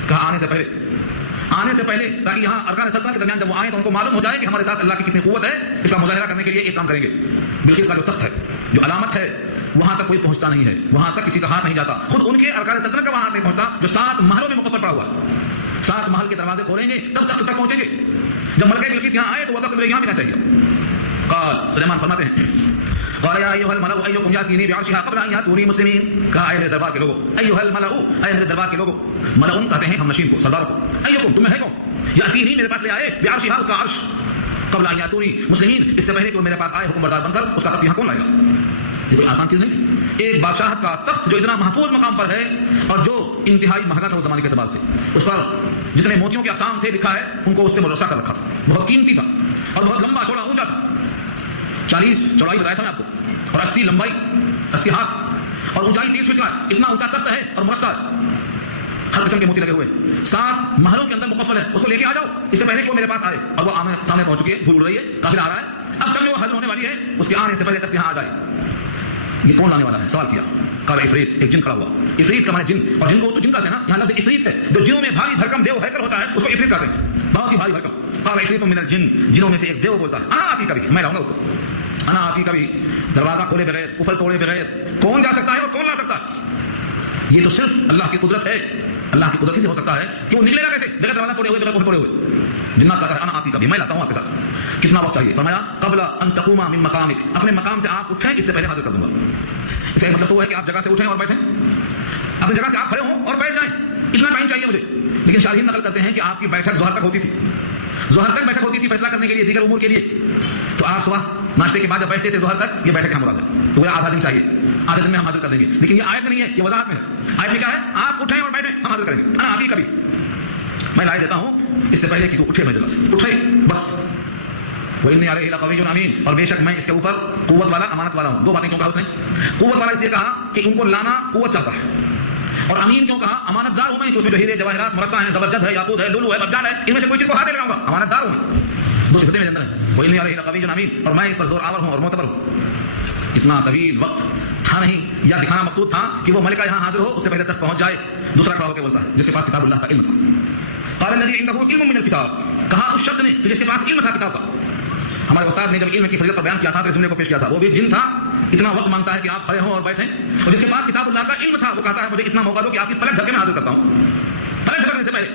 کہا آنے سے پہلے تاکہ یہاں ارکان سلطنت کے درمیان جب وہ آئیں تو ان کو معلوم ہو جائے کہ ہمارے ساتھ اللہ کی کتنی قوت ہے اس کا مظاہرہ کرنے کے لیے ایک کام کریں گے بلقیس کا جو تخت ہے جو علامت ہے وہاں تک کوئی پہنچتا نہیں ہے وہاں تک کسی کا ہاتھ نہیں جاتا خود ان کے ارکان سلطنت کا وہاں ہاتھ نہیں پہنچتا جو 7 محلوں میں مقفل پڑا ہوا 7 محل کے دروازے کھولیں گے تب تخت تک پہنچیں گے جب ملکہ بلقیس یہاں آئے تو وہ تخت یہاں بھی نہ چاہیے قال سلیمان فرماتے ہیں قال یا ایھا الملأ ایکم یاتینی بعرشھا قبل ان یاتونی مسلمین کہا اے میرے دربار کے لوگوں ایھا الملأ اے میرے دربار کے لوگوں ملأ کہتے ہیں ہم نشین کو سرداروں کو ایکم تم ہے کون یاتینی میرے پاس لے آئے بعرشھا اس کا عرش قبل ان یاتونی مسلمین اس سے پہلے کہ وہ میرے پاس آئے حکم بردار بن کر اس کا تخت یہاں کون لائے گا یہ کوئی آسان چیز نہیں تھی ایک بادشاہت کا تخت جو اتنا محفوظ مقام پر ہے اور جو انتہائی مہنگا تھا اس زمانے کے اعتبار سے اس پر جتنے موتیوں کے اقسام تھے لکھا ہے ان کو اس سے مرصع کر رکھا تھا بہت قیمتی تھا اور بہت لمبا چوڑا اونچا تھا 40 چوڑائی بتایا تھا میں آپ کو اور 80 لمبائی 80 ہاتھ اور اونچائی 30 فٹ کا اتنا اونچا تخت ہے اور مرصع ہر قسم کے موتی لگے ہوئے 7 محلوں کے اندر مقفل ہے اس کو لے کے آ جاؤ اس سے پہلے کہ وہ میرے پاس آئے اور وہ سامنے پہنچ چکی ہے دھول اڑ رہی ہے قافلہ آ رہا ہے اب جب وہ حاضر ہونے والی ہے اس کے آنے سے پہلے تک یہاں آ جائے یہ کون لانے والا ہے سوال کیا قال عفریت ایک جن کھڑا ہوا عفریت کا معنی جن اور جن کو تو جن کہتے ہیں نا یہاں لفظ عفریت ہے جو جنوں میں بھاری بھرکم دیو ہے کر ہوتا ہے اس کو عفریت کہتے ہیں بہت ہی بھاری بھرکم قال عفریت من الجن جنوں میں سے ایک دیو بولتا ہے انا آتی کبھی میں لاؤں گا اس کو انا آتی کبھی دروازہ کھولے بغیر قفل توڑے بغیر کون جا سکتا ہے اور کون لا سکتا ہے یہ تو صرف اللہ کی قدرت ہے اللہ کی قدرت سے ہو سکتا ہے کہ وہ نکلے گا کیسے بغیر دروازہ توڑے ہوئے بغیر قفل توڑے ہوئے جنات کہتا ہے انا آتی کبھی میں لاتا ہوں آپ کے ساتھ کتنا وقت چاہیے فرمایا قبل ان تقوم من مقامک اپنے مقام سے آپ اٹھیں اس سے پہلے حاضر کر دوں گا اس کا مطلب تو ہے کہ آپ جگہ سے اٹھیں اور بیٹھیں اپنی جگہ سے آپ کھڑے ہوں اور بیٹھ جائیں اتنا ٹائم چاہیے مجھے لیکن شارحین نقل کرتے ہیں کہ آپ کی بیٹھک ظہر تک ہوتی تھی ظہر تک بیٹھک ہوتی تھی فیصلہ کرنے کے لیے دیگر امور کے لیے تو آپ صبح ناشتے کے بعد جب بیٹھتے تھے ظہر تک یہ بیٹھک یہاں مراد ہے تو آدھا دن چاہیے آدھے دن میں ہم حاضر کر دیں گے لیکن یہ آیت میں نہیں ہے یہ وضاحت میں ہے آیت میں کیا ہے آپ اٹھیں اور بیٹھیں ہم حاضر کریں گے انا آتی کبھی میں لائے دیتا ہوں اس سے پہلے کہ تو اٹھے میں جگہ سے اٹھے بس وَإِنِّي عَلَيْهِ لَقَوِيٌّ أَمِينٌ اور بے شک میں اس کے اوپر قوت والا امانت والا ہوں 2 باتیں کیوں کہا اس نے قوت والا اس لیے کہا کہ ان کو لانا قوت چاہتا ہے اور امین کیوں کہا امانت دار ہوں میں کہ اس میں جو ہیرے جواہرات مرصع ہیں زبرجد ہے یاقوت ہے لولو ہے مرجان ہے ان میں سے کوئی چیز کو ہاتھ لگاؤں گا امانت دار ہوں میں 2 صفتیں میرے اندر ہیں وَإِنِّي عَلَيْهِ لَقَوِيٌّ أَمِينٌ اور میں اس پر زور آور ہوں اور معتبر ہوں اتنا طویل وقت تھا نہیں یا دکھانا مقصود تھا کہ وہ ملکہ یہاں حاضر ہو اس سے پہلے تک پہنچ جائے دوسرا کھڑا ہو کے بولتا ہے جس کے پاس کتاب اللہ کا علم تھا قال الذي عنده علم من الكتاب کہا اس شخص نے جس کے پاس علم تھا کتاب کا ہمارے استاد نے جب علم کی فضیلت پر بیان کیا تھا تو اس جملے کو پیش کیا تھا وہ بھی جن تھا اتنا وقت مانگتا ہے کہ آپ کھڑے ہوں اور بیٹھیں اور جس کے پاس کتاب اللہ کا علم تھا وہ کہتا ہے مجھے اتنا موقع دو کہ آپ کی پلک جھپکے میں حاضر کرتا ہوں پلک جھپکنے سے پہلے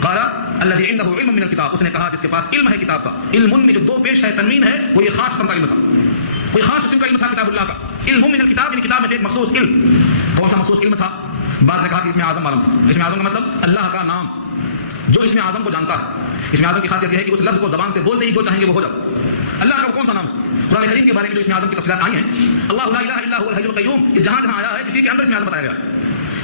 قال الذي عنده علم من الكتاب اس نے کہا جس کے پاس علم ہے کتاب کا علم میں جو 2 پیش ہے تنوین ہے وہ یہ خاص قسم کا علم تھا کوئی خاص قسم کا علم تھا کتاب اللہ کا. علم من الکتاب، یعنی کتاب میں سے ایک مخصوص علم. کون سا مخصوص علم تھا؟ بعض نے کہا کہ اسم اعظم معلوم تھا. اسم اعظم کا مطلب اللہ کا نام. جو اسم اعظم کو جانتا ہے، اسم اعظم کی خاصیت یہ ہے کہ اس لفظ کو زبان سے بولتے ہی جو چاہیں گے وہ ہو جاتا ہے. اللہ کا وہ کون سا نام ہے؟ قرآن کریم کے بارے میں جو اسم اعظم کی تفصیلات آئی ہیں، اللہ لا الہ الا هو الحی القیوم، یہ جہاں جہاں آیا ہے اسی کے اندر اسم اعظم بتایا گیا ہے.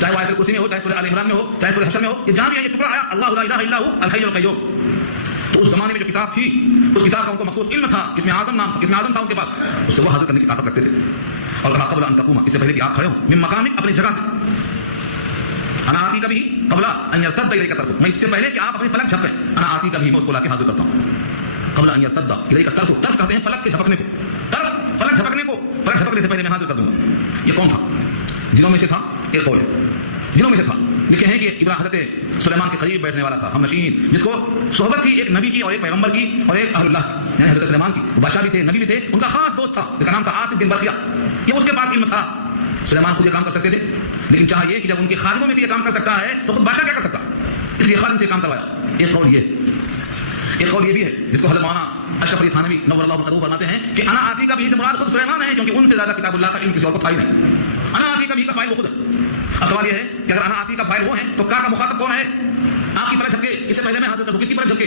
چاہے وہ آیت الکرسی میں ہو، چاہے سورہ آل عمران میں ہو، چاہے سورہ حشر میں ہو، یہ جہاں بھی یہ ٹکڑا آیا اللہ لا الہ الا هو الحی القیوم. تو اس زمانے میں جو کتاب تھی، اس کتاب کا ان کو مخصوص علم تھا، اسم اعظم نام تھا، اسم اعظم تھا ان کے پاس، اس سے وہ حاضر کرنے کی طاقت رکھتے تھے. اور کہا قبل ان تقوم، اس سے پہلے کہ آپ کھڑے ہوں، من مقامک، اپنی جگہ سے، انا آتی کبھی قبل ان یرتد الیک طرف، میں اس سے پہلے کہ آپ اپنی پلک جھپکیں، انا آتی کبھی میں اس کو لا کے حاضر کرتا ہوں. قبل ان یرتد الیک طرف، طرف کہتے ہیں پلک کے جھپکنے کو، طرف پلک جھپکنے کو، پلک جھپکنے سے پہلے میں حاضر کر دوں گا. یہ کون تھا؟ جنہوں میں سے تھا، ایک قول ہے جنہوں میں سے تھا، لکھے ہیں کہ ابراہیم حضرت سلیمان کے قریب بیٹھنے والا تھا، ہم نشین، جس کو صحبت تھی ایک نبی کی اور ایک پیغمبر کی اور ایک اہل اللہ کی، یعنی حضرت سلیمان کی. بادشاہ بھی تھے، نبی بھی تھے، ان کا خاص دوست تھا جس کا نام تھا عاصم بن برقیہ. یہ اس کے پاس علم تھا. سلیمان خود یہ کام کر سکتے تھے، لیکن چاہیے کہ جب ان کے خادموں میں سے یہ کام کر سکتا ہے تو خود بادشاہ کیا کر سکتا، اس لیے خادم سے کام کروایا. ایک قول یہ بھی ہے جس کو حضرت مولانا اشرف علی تھانوی نور اللہ قدرہ فرماتے ہیں کہ انا آتی کا بھی سے مراد خود سلیمان ہے، کیونکہ ان سے زیادہ کتاب اللہ کا علم کسی اور کو تھا ہی نہیں. انا آتی کا بھی کا فاعل وہ خود ہے. اب سوال یہ ہے کہ اگر انا آتی کا فاعل وہ ہیں تو کا مخاطب کون ہے؟ آپ کی پلک جھپکے، اس سے پہلے میں حاضر کر دوں، کس کی پلک جھپکے؟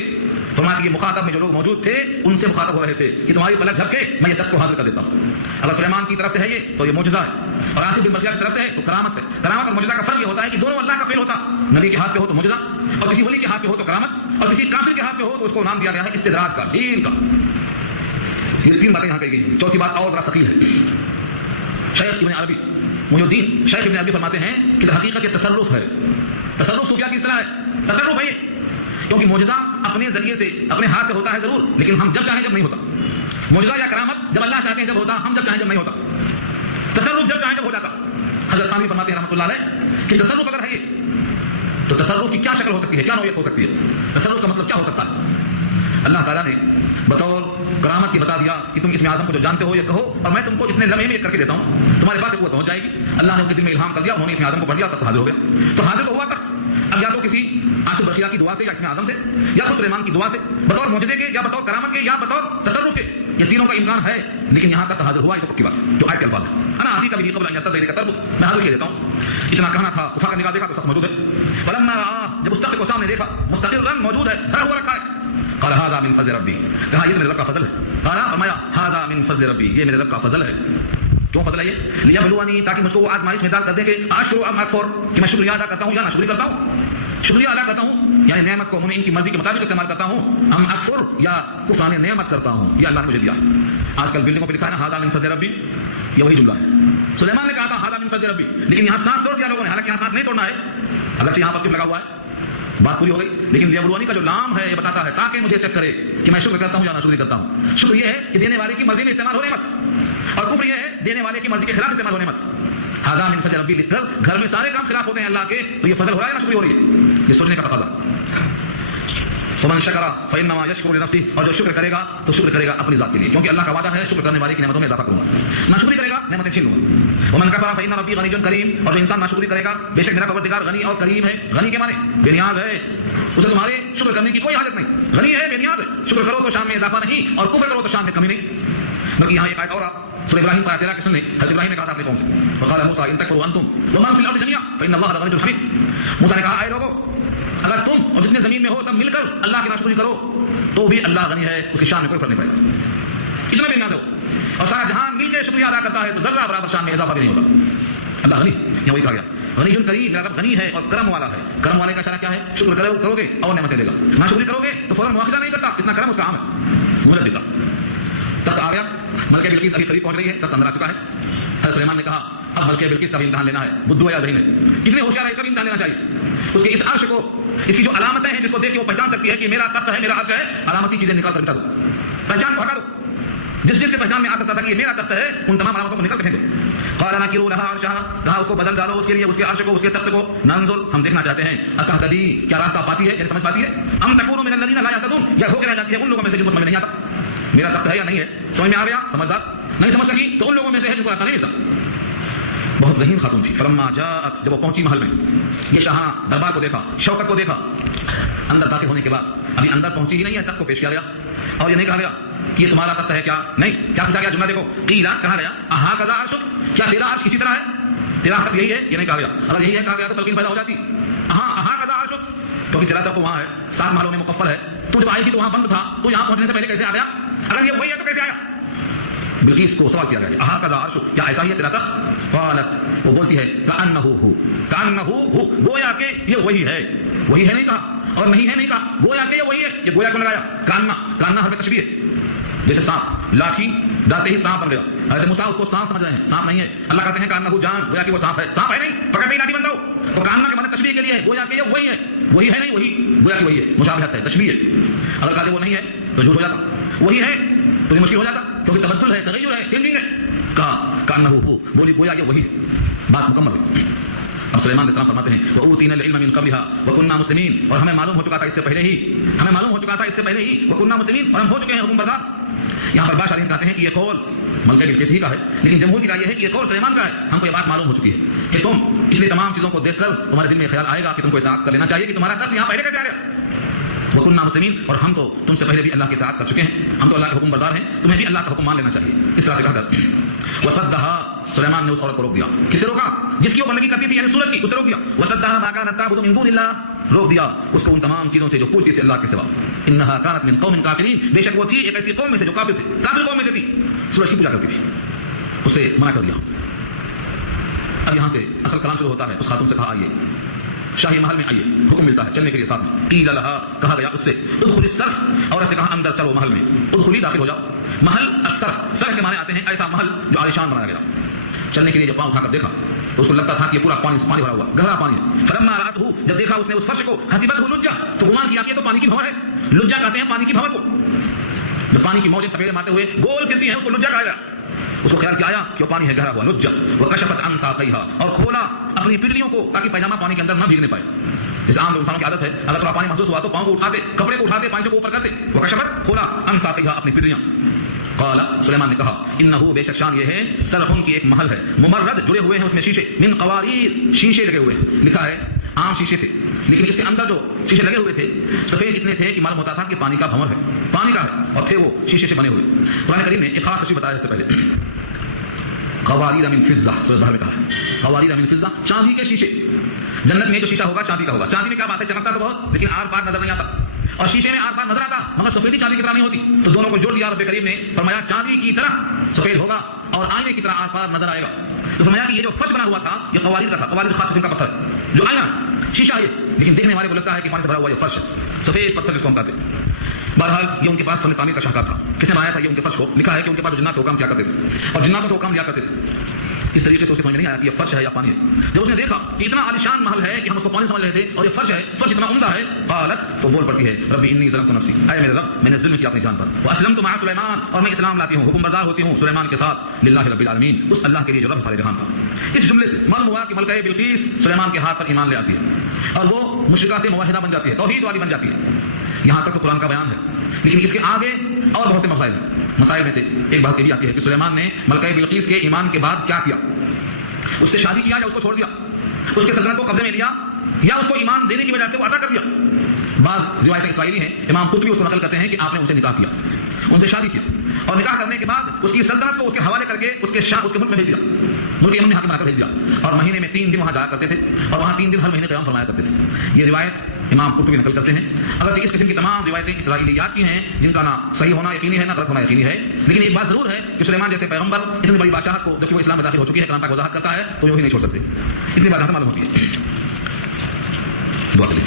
فرمایا کہ یہ مخاطب میں جو لوگ موجود تھے ان سے مخاطب ہو رہے تھے کہ تمہاری پلک جھپکے میں یہ تخت کو حاضر کر دیتا ہوں. اگر سلیمان کی طرف سے ہے یہ تو یہ معجزہ ہے، اور عاصم بن برقیہ کی طرف سے ہے تو کرامت ہے. کرامت اور معجزہ کا فرق یہ ہوتا ہے کہ دونوں اللہ کا فعل ہوتا، نبی کے ہاتھ پہ ہو تو معجزہ، اور کسی ولی کے ہاتھ پہ ہو تو کرامت، اور کسی کافر کے ہاتھ پہ ہو تو اس کو نام دیا گیا ہے استدراج کا، ڈھیل کا. یہ تین باتیں یہاں کہی گئی ہیں. چوتھی بات اور ذرا ثقیل ہے. شیخ ابن عربی محی الدین شیخ ابن عربی فرماتے ہیں کہ حقیقت یہ تصرف ہے. تصرف صوفیہ کی اصطلاح ہے، تصرف ہے یہ، کیونکہ معجزہ اپنے ذریعے سے اپنے ہاتھ سے ہوتا ہے ضرور، لیکن ہم جب چاہیں جب نہیں ہوتا. معجزہ یا کرامت جب اللہ چاہتے ہیں جب ہوتا، ہم جب چاہیں جب نہیں ہوتا. تصرف جب چاہیں جب ہو جاتا. حضرت تھانوی فرماتے ہیں رحمۃ اللہ علیہ کہ تصرف اگر ہے یہ تو تصرف کی کیا شکل ہو سکتی ہے، کیا نوعیت ہو سکتی ہے؟ تصرف کا مطلب کیا ہو سکتا ہے؟ اللہ تعالیٰ نے بطور کرامت کی بتا دیا کہ تم اسم اعظم کو جو جانتے ہو یہ کہو، اور میں تم کو اتنے لمحے میں کر کے دیتا ہوں، تمہارے پاس قوت پہنچ جائے گی. اللہ نے ان کے دل میں الہام کر دیا، انہوں نے اسم اعظم کو پڑھ لیا، تخت حاضر ہو گیا. تو حاضر تو ہوا تخت. اب یا تو کسی عاصم برقیہ کی دعا سے یا اسم اعظم سے، یا خود سلیمان کی دعا سے، بطور معجزے کے یا بطور کرامت کے یا بطور تصرف کے، یہ تینوں کا امکان ہے. لیکن یہاں تک حاضر ہوا یہ تو پکی بات ہے جو آیت کے الفاظ ہیں. انا آتی کبھی قبل ان یرتد الیک طرف، میں حاضر کیے دیتا ہوں. اتنا کہنا تھا، اٹھا کر نگاہ دیکھا تو تخت موجود ہے. فلما رآہ، جب اس تخت کو سامنے دیکھا مستقرا موجود ہے، کھڑا ہوا رکھا ہے. قال هذا من فضل ربی، کہا یہ میرے رب کا فضل ہے. قال فرمایا هذا من فضل ربی، یہ میرے رب کا فضل ہے. کیوں فضل ہے یہ؟ لیبلونی، تاکہ مجھ کو وہ آزمائش میں ڈال کر دے کہ اشکر ام اکفر، کہ میں شکریہ ادا کرتا ہوں یا ناشکری کرتا ہوں. شکریہ ادا کرتا ہوں یعنی نعمت کو ان کی مرضی کے مطابق استعمال کرتا ہوں، ام اکفر یا کفران نعمت کرتا ہوں، یہ اللہ نے مجھے دیا ہے. آج کل بلڈنگوں پہ لکھا ہے نا هذا من فضل ربی، یہ وہی جملہ ہے. سلیمان نے کہا تھا هذا من فضل ربی، لیکن یہاں سانس توڑ دیا لوگوں نے، حالانکہ یہاں سانس نہیں توڑنا ہے، اگرچہ یہاں پر ٹپ لگا ہوا ہے، بات پوری ہو گئی. لیکن لیبلونی کا جو لام ہے یہ بتاتا ہے تاکہ مجھے چیک کرے کہ میں شکر کرتا ہوں یا ناشکری کرتا ہوں. شکر یہ ہے کہ دینے والے کی مرضی میں استعمال ہونے مت، اور کفر یہ ہے دینے والے کی مرضی کے خلاف استعمال ہونے مت. هذا من فضل ربی لکھ کر گھر میں سارے کام خلاف ہوتے ہیں اللہ کے، تو یہ فضل ہو رہا ہے یا ناشکری ہو رہی ہے؟ یہ سوچنے کا تقاضا. فمن شکر فانما یشکر لنفسہ، اور جو شکر کرے گا تو شکر کرے گا اپنی ذات کے لیے، کیونکہ اللہ کا وعدہ ہے شکر کرنے والے کی نعمتوں میں اضافہ کروں گا. ناشکری کرے گا نعمتیں چھین لوں گا. ومن کفر فان ربی غنی کریم، اور جو انسان ناشکری کرے گا بے شک میرا پروردگار غنی اور کریم ہے. غنی کے معنی بے نیاز ہے، اسے تمہارے شکر کرنے کی کوئی حاجت نہیں. غنی ہے، بے نیاز ہے، شکر کرو تو شان میں اضافہ نہیں اور کفر کرو تو شان میں کمی نہیں. بلکہ یہاں ایک آیت اور سورہ ابراہیم کا 13 قسم نے حضرت ابراہیم نے کہا تھا اپنے قوم سے، وقال موسیٰ ان تکفروا انتم ومن فی الارض جميعا فان اللہ لغنی حمید. موسیٰ نے کہا اے لوگو اگر تم اور جتنے زمین میں ہو سب مل کر اللہ کی ناشکری کرو تو بھی اللہ غنی ہے، اس کی شان میں کوئی فرق نہیں پڑے گا. اتنا بھی نیاز ہو اور سارا جہان مل کے شکریہ ادا کرتا ہے تو ذرہ برابر شان میں اضافہ بھی نہیں ہوتا. اللہ غنی، یہاں وہی کہا گیا غنی کریم، میرا رب غنی ہے اور کرم والا ہے. کرم والے کا اشارہ کیا ہے؟ شکر کرو گے اور نعمتیں دے گا. ناشکری کرو گے تو فوراً مواخذہ نہیں کرتا، اتنا کرم اس کا عام ہے، مہلت دیتا. تخت آ گیا، ملکہ بلقیس ابھی قریب پہنچ رہی ہے، تخت اندر آ چکا ہے. حضرت سلیمان نے کہا اب ملکہ بلقیس کا بھی امتحان لینا ہے. بدھو ہے یا ذہین ہے، کتنے ہوشیار ہے اس کا بھی امتحان لینا چاہیے. اس کے اس عرش کو، اس کی جو علامتیں ہیں جس کو دیکھ کے وہ پہچان سکتی ہے کہ میرا تخت ہے، میرا عرش ہے، علامتی چیزیں نکال کر مٹا دو، پہچان کو ہٹا دو. جس سے پہچان میں آ سکتا تھا کہ یہ میرا تخت ہے ان تمام علامتوں کو نکال کے پھینکو. قال نکروا لها عرشها، کہا اس کو بدل ڈالو اس کے لیے اس کے عرش کو، اس کے تخت کو. ننظر، ہم دیکھنا چاہتے ہیں، اتهتدی، کیا راستہ پاتی ہے، یعنی سمجھ پاتی ہے. ام تکون من الذين لا يهتدون، یا ہو کے رہ جاتی ہے ان لوگوں میں سے جن کو سمجھ نہیں آتا میرا تخت ہے یا نہیں ہے. سمجھ میں آ گیا، سمجھدار. نہیں سمجھ سکی تو ان لوگوں میں سے ہے جن کو راستہ نہیں ملتا. بہت ذہین خاتون تھی. فلما جاءت، جب وہ پہنچی محل میں، یہ شاہانہ دربار کو دیکھا، شوکت کو دیکھا. اندر داخل ہونے کے بعد ابھی اندر پہنچی ہی نہیں ہے، تخت کو پیش کیا گیا اور یہ نہیں کہا گیا کہ یہ تمہارا تخت ہے کیا؟ نہیں. کیا پوچھا گیا؟ جملہ دیکھو. قیل کہا گیا اہا کذا عرشک، کیا تیرا عرش اسی طرح ہے؟ تیرا تخت یہی ہے؟ یہ نہیں کہا گیا. اگر یہی ہے کہا گیا تو تلقین پیدا ہو جاتی. اہا کذا عرشک، کیونکہ تیرا تخت وہاں ہے، 7 محلوں میں مکفل ہے. تو جب آئی تھی تو وہاں بند تھا، تو یہاں پہنچنے سے پہلے کیسے آ گیا؟ اگر یہ وہی ہے تو کیسے آیا؟ بلقیس کو سوال کیا گیا اہا کذا عرشک، کیا ایسا ہی ہے تیرا تخت؟ قالت، وہ بولتی ہے کأنہ ہو، کأنہ ہو، گویا کہ یہ وہی ہے. وہی ہے نہیں کہا اور نہیں ہے نہیں کہا، گویا کہ یہ وہی ہے. یہ گویا کو لگایا. کأنہ حرف تشبیہ ہے. جیسے سانپ، لاٹھی ڈالتے ہی سانپ بن گیا. حضرت موسیٰ اس کو سانپ سمجھ رہے ہیں، سانپ نہیں ہے. اللہ کہتے ہیں کأنہ جان، گویا کہ وہ سانپ ہے. سانپ ہے نہیں، پکڑتے ہی لاٹھی بن جاؤ. تو کأنہ کے معنی تشبیہ کے لیے ہے، گویا کہ یہ وہی ہے. وہی ہے نہیں وہی، گویا کہ وہی ہے. مشابہت ہے، تشبیہ ہے. اگر کہتے وہ نہیں ہے تو جھوٹ ہو جاتا، وہی ہے تو یہ مشکل ہو جاتا، کیونکہ تبدل ہے، تغیر ہے، چینجنگ ہے. کہا کأنہ ہو، بولی گویا کہ وہی ہے. بات مکمل ہوئی. اب سلیمان علیہ السلام فرماتے ہیں وَأُوتِينَا الْعِلْمَ مِنْ قَبْلِهَا وَكُنَّا مُسْلِمِينَ، اور ہمیں معلوم ہو چکا تھا اس سے پہلے ہی، وَكُنَّا مُسْلِمِينَ، اور ہم ہو چکے ہیں حکم بردار. یہاں پر بادشاہ کہتے ہیں کہ یہ قول ملکہ بلقیس ہی کا ہے، لیکن جمہور کی رائے یہ ہے کہ یہ قول سلیمان کا ہے. ہم کو یہ بات معلوم ہو چکی ہے کہ تم پچھلی تمام چیزوں کو دیکھ کر تمہارے دل میں خیال آئے گا کہ تم کو اطاعت کر لینا چاہیے کہ تمہارا تخت یہاں پہلے کیسے آ گیا. وَكُنَّا مُسْلِمِينَ، اور ہم تو تم سے پہلے بھی اللہ کی اطاعت کر چکے ہیں، ہم تو اللہ کے حکم بردار ہیں، تمہیں بھی اللہ کا حکم مان لینا چاہیے. اس طرح سے کہا کر وَصَدَّهَا، سلیمان نے اس عورت کو روک دیا. کسے روکا؟ جس کی وہ بندگی کرتی تھی، یعنی سورج کی، اسے روک دیا. وَصَدَّهَا مَا كَانَتْ تَعْبُدُ مِن دُونِ اللَّهِ، روک دیا اس کو ان تمام چیزوں سے جو پوچھتی تھی اللہ کے سوا. انها كانت من قوم كافرين، بے شک وہ تھی ایک ایسی قوم میں سے جو کافر تھے، کافر قوم میں سے تھی، سورج کی پوجا کرتی تھی. اسے منع کر دیا. اب یہاں سے اصل کلام شروع ہوتا ہے. اس خاتون سے کہا آئیے شاہی محل میں آئیے، حکم ملتا ہے چلنے کے لیے ساتھ میں. قیل لها، کہا گیا اس سے ادخل السرح، اور اسے کہا اندر چلو محل میں. ادخلی، داخل ہو جاؤ. محل السرح، سرح کے معنی آتے ہیں ایسا محل جو عالیشان بنایا گیا. چلنے کے لیے جب پاؤں اٹھا کر دیکھا تو اس کو لگتا تھا کہ یہ پورا پانی بھرا ہوا، گہرا پانی ہے. فلما رأته، جب دیکھا اس نے اس فرش کو، حسبته لجا، تو گمان کیا کہ یہ تو پانی کی بھنور ہے. لجا کہتے ہیں پانی کی بھنور کو، جب پانی کی موجیں تھپیڑے مارتے ہوئے گول پھرتی ہیں اس کو لجا کہا گیا. اس کو خیال کیا آیا کہ وہ پانی ہے گہرا ہوا، لجا. وکشفت عن ساقیها، اور کھولا اپنی پنڈلیوں کو تاکہ پیجامہ پانی کے اندر نہ بھیگنے پائے. جیسے عام انسانوں کی عادت ہے، اگر تھوڑا پانی محسوس ہوا تو پاؤں کو اٹھاتے، کپڑے کو اٹھاتے، پانی کو اوپر کرتے. وکشفت، کھولا، عن ساقیها، اپنی پنڈلیاں. قال، سلیمان نے کہا انه بے شک شان یہ ہے سرحن کی ایک محل ہے، ممرد، جڑے ہوئے ہیں اس میں شیشے، من قواریر، شیشے لگے ہوئے ہیں. لکھا ہے عام شیشے تھے، لیکن اس کے اندر جو شیشے لگے ہوئے تھے سفید اتنے تھے کہ معلوم ہوتا تھا کہ پانی کا بھنور ہے، پانی کا ہے، اور تھے وہ شیشے سے بنے ہوئے. قرآن کریم نے ایک خاص تشریح بتایا اس سے پہلے. قواریر من فضہ، سورۃ الظہر میں کہا ہے قواریر من فضہ، چاندی کے شیشے. جنت میں جو شیشہ ہوگا چاندی کا ہوگا. چاندی میں کیا بات ہے، چمکتا تو بہت لیکن آر پار نظر نہیں آتا، اور شیشے میں آر پار نظر آتا مگر سفیدی چاندی کی طرح نہیں ہوتی. تو دونوں کو جوڑ دیا رب کریم نے، فرمایا چاندی کی طرح سفید ہوگا اور آئینے کی طرح آر پار نظر آئے گا. تو فرمایا کہ یہ جو فرش بنا ہوا تھا یہ قواریر کا تھا. قواریر خاص قسم کا پتھر ہے جو آئینہ شیشہ ہے، لیکن دیکھنے والے کو لگتا ہے کہ پانی سے بھرا ہوا یہ فرش ہے، سفید پتھر جس کو ہم کہتے ہیں. بہرحال یہ ان کے پاس فن تعمیر کا شاہکار تھا. کس نے بنایا تھا یہ ان کے فرش کو؟ لکھا ہے کہ ان کے پاس جنات وہ کام کیا کرتے تھے اور جناتوں سے وہ کام لیا کرتے تھے. اس طریقے سے اس کے سمجھ نہیں آیا کہ یہ فرش ہے یا پانی ہے. جب اس نے دیکھا کہ اتنا عالیشان محل ہے کہ ہم اس کو پانی سمجھ رہے تھے اور یہ فرش ہے، فرش اتنا عمدہ ہے. قالت، تو بول پڑتی ہے ربی انی ظلمت نفسی، اے میرے رب میں نے ظلم کیا اپنی جان پر. واسلمت مع سلیمان، اور میں اسلام لاتی ہوں، حکم بردار ہوتی ہوں سلیمان کے ساتھ. للہ رب العالمین، اس اللہ کے لیے جو رب سارے جہان تھا. اس جملے سے معلوم ہوا کہ ملکہ بلقیس سلیمان کے ہاتھ پر ایمان لے آتی ہے اور وہ مشرکہ سے موحدہ بن جاتی ہے، توحید والی بن جاتی ہے. یہاں تک تو قرآن کا بیان ہے، لیکن اس کے آگے اور بہت سے مسائل میں سے ایک بات یہ بھی آتی ہے کہ سلیمان نے ملکہ بلقیس کے ایمان کے بعد کیا کیا. اس سے شادی کیا یا اس کو چھوڑ دیا، اس کے سلطنت کو قبضے میں لیا یا اس کو ایمان دینے کی وجہ سے وہ عطا کر دیا. بعض روایتیں اسرائیلی ہیں، امام قرطبی اس کو نقل کرتے ہیں کہ آپ نے ان سے نکاح کیا، ان سے شادی کیا اور نکاح کرنے کے بعد اس کی سلطنت کو اس کے حوالے کر کے اس کے ملک میں بھیج دیا، ملک یمن میں حاکم بنا کر بھیج دیا اور مہینے میں 3 دن وہاں جایا کرتے تھے اور وہاں 3 دن ہر مہینے قیام فرمایا کرتے تھے. یہ روایت امام قرطبی نقل کرتے ہیں. اگرچہ اس قسم کی تمام روایتیں اسرائیلیات کی ہیں جن کا نہ صحیح ہونا یقینی ہے نہ غلط ہونا یقینی ہے، لیکن ایک بات ضرور ہے کہ سلیمان جیسے پیغمبر اتنی بڑی بادشاہت کو جبکہ وہ اسلام میں داخل ہو چکی ہے، کلام پاک وضاحت کرتا ہے تو یوں ہی نہیں چھوڑ سکتے. اتنی بات معلوم ہوتی ہے. دعا کریں.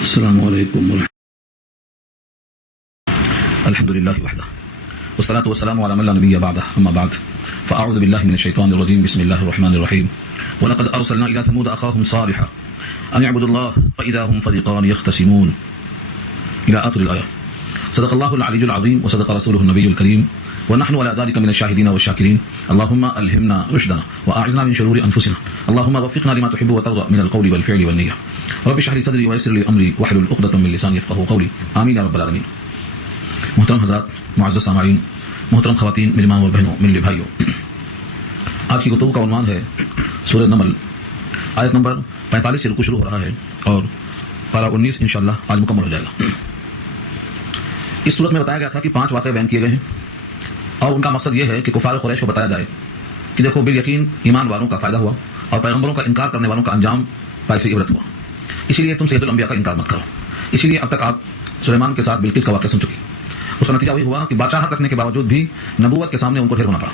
السلام علیکم ورحمۃ الحمد للہ وحدہ والصلاة والسلام على من لا نبی بعدہ، اما بعد فاعوذ باللہ من الشیطان الرجیم، بسم اللہ الرحمن الرحیم. ولقد ارسلنا الى ثمود اخاهم صالحا ان اعبدوا الله فاذا هم فريقان يختصمون الى اخر الايه. صدق الله العلي العظيم وصدق رسوله النبي الكريم ونحن على ذلك من الشاهدين والشاكرين. اللهم ألهمنا رشدنا وأعذنا من شرور أنفسنا. اللهم وفقنا لما تحب وترضى من القول والفعل والنية. رب اشرح لي صدري ويسر لي أمري واحلل عقدة من لساني يفقهوا قولي. آمين يا رب العالمين. محترم حضرات، معزز سامعین، محترم خواتین، میری ماں اور بہنوں، میرے بھائیوں، آج کی گفتگو کا عنوان ہے سورہ نمل آیت نمبر 45 سے رکوع شروع ہو رہا ہے اور پارہ 19 انشاءاللہ آج مکمل ہو جائے گا۔ اس صورت میں بتایا گیا تھا کہ 5 واقعے بیان کیے گئے ہیں اور ان کا مقصد یہ ہے کہ کفار قریش کو بتایا جائے کہ دیکھو بالیقین ایمان والوں کا فائدہ ہوا اور پیغمبروں کا انکار کرنے والوں کا انجام باعث عبرت ہوا، اسی لیے تم سید الانبیاء کا انکار مت کرو۔ اسی لیے اب تک آپ سلیمان کے ساتھ بلقیس کا واقعہ سن چکی، اس کا نتیجہ وہی ہوا کہ بادشاہت رکھنے کے باوجود بھی نبوت کے سامنے ان کو ڈھیر ہونا پڑا۔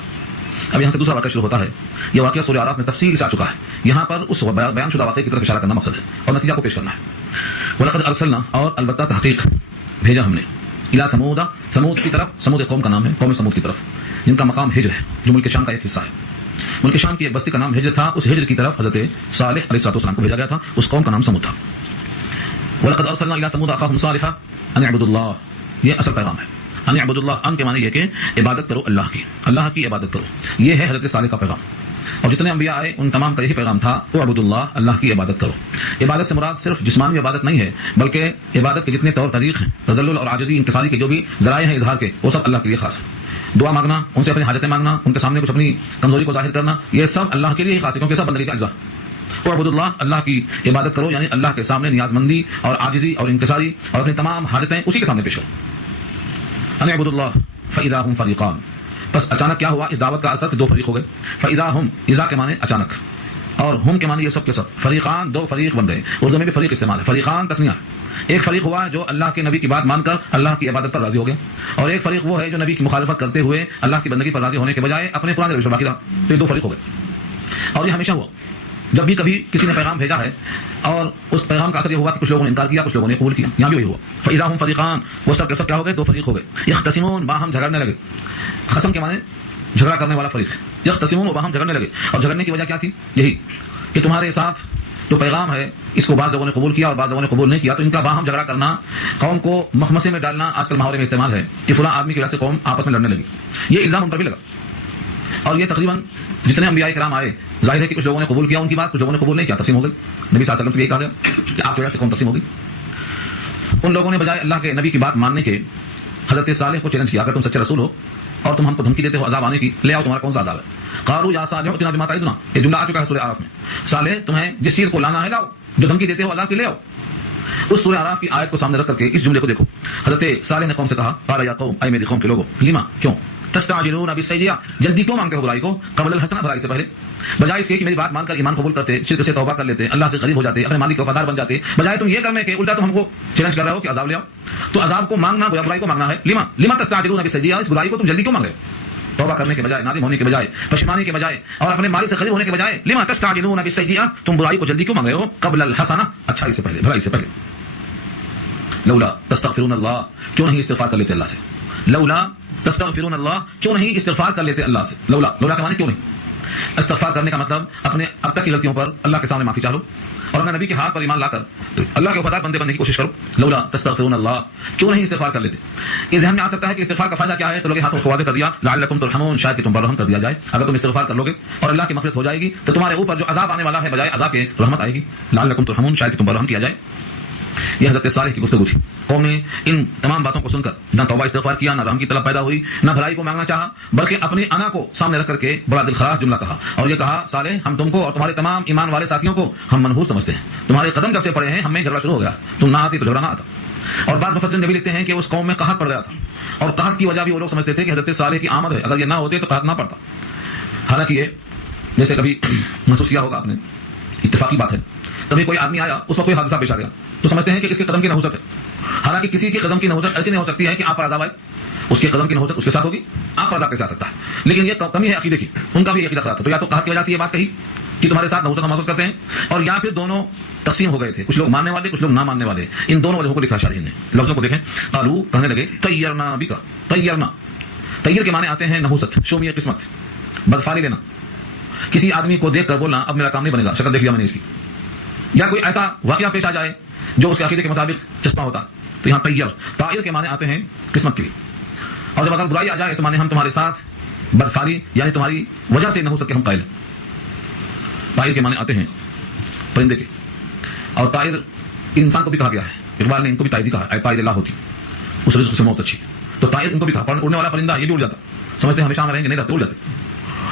اب یہاں سے دوسرا واقعہ شروع ہوتا ہے، یہ واقعہ سورہ اعراف میں تفصیل سے آ چکا ہے، یہاں پر اس بیان شدہ واقعے کی طرف اشارہ کرنا مقصد ہے اور نتیجہ کو پیش کرنا ہے۔ وَلَقَدْ أَرْسَلْنَا، اور البتہ تحقیق بھیجا ہم نے، إِلَىٰ ثَمُودَ، ثمود کی طرف، ثمود قوم کا نام ہے، قوم ثمود کی طرف جن کا مقام ہجر ہے، جو ملک شام کا ایک حصہ ہے۔ ملک شام کی ایک بستی کا نام ہجر تھا، اس ہجر کی طرف حضرت صالح علیہ السلام کو بھیجا گیا تھا، اس قوم کا نام ثمود تھا۔ وَلَقَدْ أَرْسَلْنَا إِلَىٰ ثَمُودَ أَخَاهُمْ صَالِحًا أَنِ اعْبُدُوا اللَّهَ، یہ اصل پیغام ہے۔ ان اعبدوا اللہ، ان کے معنی یہ کہ عبادت کرو اللہ کی عبادت کرو، یہ ہے حضرت صالح کا پیغام۔ اور جتنے انبیاء آئے ان تمام کا یہی پیغام تھا، اعبدوا اللہ، اللہ کی عبادت کرو۔ عبادت سے مراد صرف جسمانی عبادت نہیں ہے، بلکہ عبادت کے جتنے طور طریق ہیں، تذلل اور عاجزی انکساری کے جو بھی ذرائع ہیں اظہار کے، وہ سب اللہ کے لیے خاص ہے۔ دعا مانگنا، ان سے اپنی حاجتیں مانگنا، ان کے سامنے کچھ اپنی کمزوری کو ظاہر کرنا، یہ سب اللہ کے لیے ہی خاص ہے، کیونکہ سب بندگی کا اجزا ہے۔ اعبدوا اللہ، اللہ کی عبادت کرو، یعنی اللہ کے سامنے نیاز مندی اور عاجزی اور انکساری اور اپنی تمام حاجتیں اسی کے سامنے پیش کرو۔ ان اعبدوا اللہ فاذا هم فریقان، بس اچانک کیا ہوا اس دعوت کا اثر کہ 2 فریق ہو گئے۔ فاذا هم، اذا کے معنی اچانک، اور ہم کے معنی یہ سب کے سب، فریقان 2 فریق بن گئے۔ اردو میں بھی فریق استعمال ہے، فریقان تسنیہ ہے۔ ایک فریق ہوا جو اللہ کے نبی کی بات مان کر اللہ کی عبادت پر راضی ہو گیا، اور ایک فریق وہ ہے جو نبی کی مخالفت کرتے ہوئے اللہ کی بندگی پر راضی ہونے کے بجائے اپنے پرانے روش پر باقی رہا۔ تو یہ 2 فریق ہو گئے، اور یہ ہمیشہ ہوا جب بھی کبھی کسی نے پیغام بھیجا ہے اور اس پیغام کا اثر یہ ہوا کہ کچھ لوگوں نے انکار کیا، کچھ لوگوں نے قبول کیا، یہاں بھی وہی ہوا۔ فاذا هم فریقان، وہ سب کے سب کیا ہو گئے، 2 فریق ہو گئے۔ یختصمون، باہم جھگڑنے لگے۔ خصم کے معنی جھگڑا کرنے والا فریق، یختصمون، باہم جھگڑنے لگے۔ اور جھگڑنے کی وجہ کیا تھی؟ یہی کہ تمہارے ساتھ جو پیغام ہے اس کو بعض لوگوں نے قبول کیا اور بعض لوگوں نے قبول نہیں کیا، تو ان کا باہم جھگڑا کرنا، قوم کو مخمسے میں ڈالنا، آج کل محاورے میں استعمال ہے کہ فلاں آدمی کی وجہ سے قوم آپس میں لڑنے لگی، یہ الزام ان پر بھی لگا۔ اور یہ تقریباً جتنے انبیاء کرام آئے، ظاہر ہے کہ کچھ لوگوں نے قبول کیا ان کی بات، کچھ لوگوں نے قبول نہیں کیا، تقسیم ہو گئی۔ نبی صلی اللہ علیہ وسلم سے یہ کہا گیا کہ آپ کی وجہ سے قوم تقسیم ہو گئی۔ ان لوگوں نے بجائے اللہ کے نبی کی بات ماننے کے حضرت صالح کو چیلنج کیا، اگر تم سچے رسول ہو اور تم ہم کو دھمکی دیتے ہو عذاب آنے کی، لے آؤ تمہارا کون سا عذاب ہے۔ قالوا یا صالح ائتنا بما تعدنا، یہ جملہ آ چکا ہے سورہ اعراف میں، صالح تمہیں جس چیز کو لانا ہے لاؤ، جو دھمکی دیتے ہو عذاب کی لے آؤ۔ اس سورہ اعراف کی آیت کو سامنے رکھ کر کے اس جملے کو دیکھو، حضرت صالح نے قوم سے کہا، قال یا قوم، اے میری قوم کے لوگوں، لما، کیوں، تستعجلون بالسیئۃ، جلدی کیوں مانگتے ہو برائی کو، قبل الحسنہ، برائی سے پہلے، بجائے اس کے کہ میری بات مان کر ایمان قبول کرتے، شرک سے توبہ کر لیتے، اللہ سے قریب ہو جاتے، اپنے مالک کے وفادار بن جاتے، بجائے تم یہ کرنے کے الٹا تم ہم کو چیلنج کر رہے ہو کہ عذاب لے آؤ۔ تو عذاب کو مانگنا گویا برائی کو مانگنا ہے۔ لما تستعجلون بالسیئۃ، اس برائی کو تم جلدی کیوں مانگ رہے ہو، توبہ کرنے کے بجائے، نادم ہونے کے بجائے، پشیمانی کے بجائے، اور اپنے مالک سے قریب ہونے کے بجائے، لما تستعجلون بالسیئۃ، تم برائی کو جلدی کیوں مانگ رہے ہو، قبل الحسنہ، اچھائی سے پہلے، بھلائی سے پہلے۔ لولا تستغفرون اللہ، کیوں نہیں استغفار کر لیتے اللہ سے، لولا تستغفرون اللہ، کیوں نہیں استغفار کر لیتے اللہ سے۔ لولا کے معنی کیوں نہیں۔ استغفار کرنے کا مطلب اپنے اب تک کی غلطیوں پر اللہ کے سامنے معافی چاہو، اور اپنے نبی کے ہاتھ پر ایمان لا کر اللہ کے وفادار بندے بننے کی کوشش کرو۔ لولا تستغفرون اللہ، کیوں نہیں استغفار کر لیتے۔ یہ ذہن میں آ سکتا ہے کہ استغفار کا فائدہ کیا ہے، تو لوگ ہاتھوں کو واضح کر دیا، لعلکم ترحمون، شاید کہ تم پر رحم کر دیا جائے۔ اگر تم استغفار کر لوگے اور اللہ کی مغفرت ہو جائے گی تو تمہارے اوپر جو عذاب آنے والا ہے بجائے عذاب کے رحمت آئے گی۔ لعلکم ترحمون، شاید کہ تم پر رحم کیا جائے۔ یہ حضرت صالح کی گفتگو تھی۔ قوم نے ان تمام باتوں کو سن کر نہ توبہ استغفار کیا، نہ رحم کی طلب پیدا ہوئی، نہ بھلائی کو مانگنا چاہا، بلکہ اپنی انا کو سامنے رکھ کر کے بڑا دل خراش جملہ کہا، اور یہ کہا، صالح ہم تم کو اور تمہارے تمام ایمان والے ساتھیوں کو ہم منحوس سمجھتے ہیں، تمہارے قدم جب سے پڑے ہیں ہم میں جھگڑا شروع ہو گیا، تم نہ آتی تو جھگڑا نہ آتا۔ اور بعض مفسرین یہ بھی لکھتے ہیں کہ اس قوم میں قحط پڑ گیا تھا، اور قحط کی وجہ بھی وہ لوگ سمجھتے تھے کہ حضرت صالح کی آمد ہے، اگر یہ نہ ہوتے تو قحط نہ پڑتا۔ حالانکہ یہ جیسے کبھی محسوس کیا ہوگا آپ نے، اتفاقی بات ہے، کبھی کوئی آدمی آیا، اس میں کوئی حادثہ پیش آ گیا تو سمجھتے ہیں کہ اس کے قدم کی نحوست ہے، حالانکہ کسی کے قدم کی نحوست ایسی نہیں ہو سکتی ہے کہ آپ پر عذاب آئے، اس کے قدم کی نحوست اس کے ساتھ ہوگی، آپ پر عذاب کیسے آ سکتا ہے۔ لیکن یہ کمی ہے عقیدے کی، ان کا بھی عقیدہ خراب تھا، تو یا تو قحط کی وجہ سے یہ بات کہی کہ تمہارے ساتھ نحوست محسوس کرتے ہیں، اور یا پھر دونوں تقسیم ہو گئے تھے، کچھ لوگ ماننے والے کچھ لوگ نہ ماننے والے۔ ان دونوں وجہوں کو لکھا شارحین نے، لفظوں کو دیکھیں، قالوا، کہنے لگے، طیرنا بک، طیرنا، طیر کے معنی آتے ہیں نحوست، شومی قسمت، بدفالی لینا، کسی آدمی کو دیکھ کر بولنا اب میرا کام نہیں بنے گا، شکل دیکھ لیا میں نے اس کی، یا کوئی ایسا واقعہ پیش آ جائے جو اس کے عقیدے کے مطابق چسپاں ہوتا، تو یہاں طیر، طائر کے معنی آتے ہیں قسمت کے لیے، اور جب اگر برائی آ جائے تو معنی ہم تمہارے ساتھ بدفالی، یعنی تمہاری وجہ سے نحوست کے ہم قائل ہیں۔ طائر کے معنی آتے ہیں پرندے کے، اور طائر انسان کو بھی کہا گیا ہے، اقبال نے ان کو بھی طائر کہا، اے طائر اللہ ہوتی، اس رزق سے موت اچھی، تو طائر ان کو بھی کہا، اڑنے والا پرندہ، یہ بھی اڑ جاتا، سمجھتے ہیں ہمیشہ ہم رہیں گے، نہیں رہتے، اڑ جاتے۔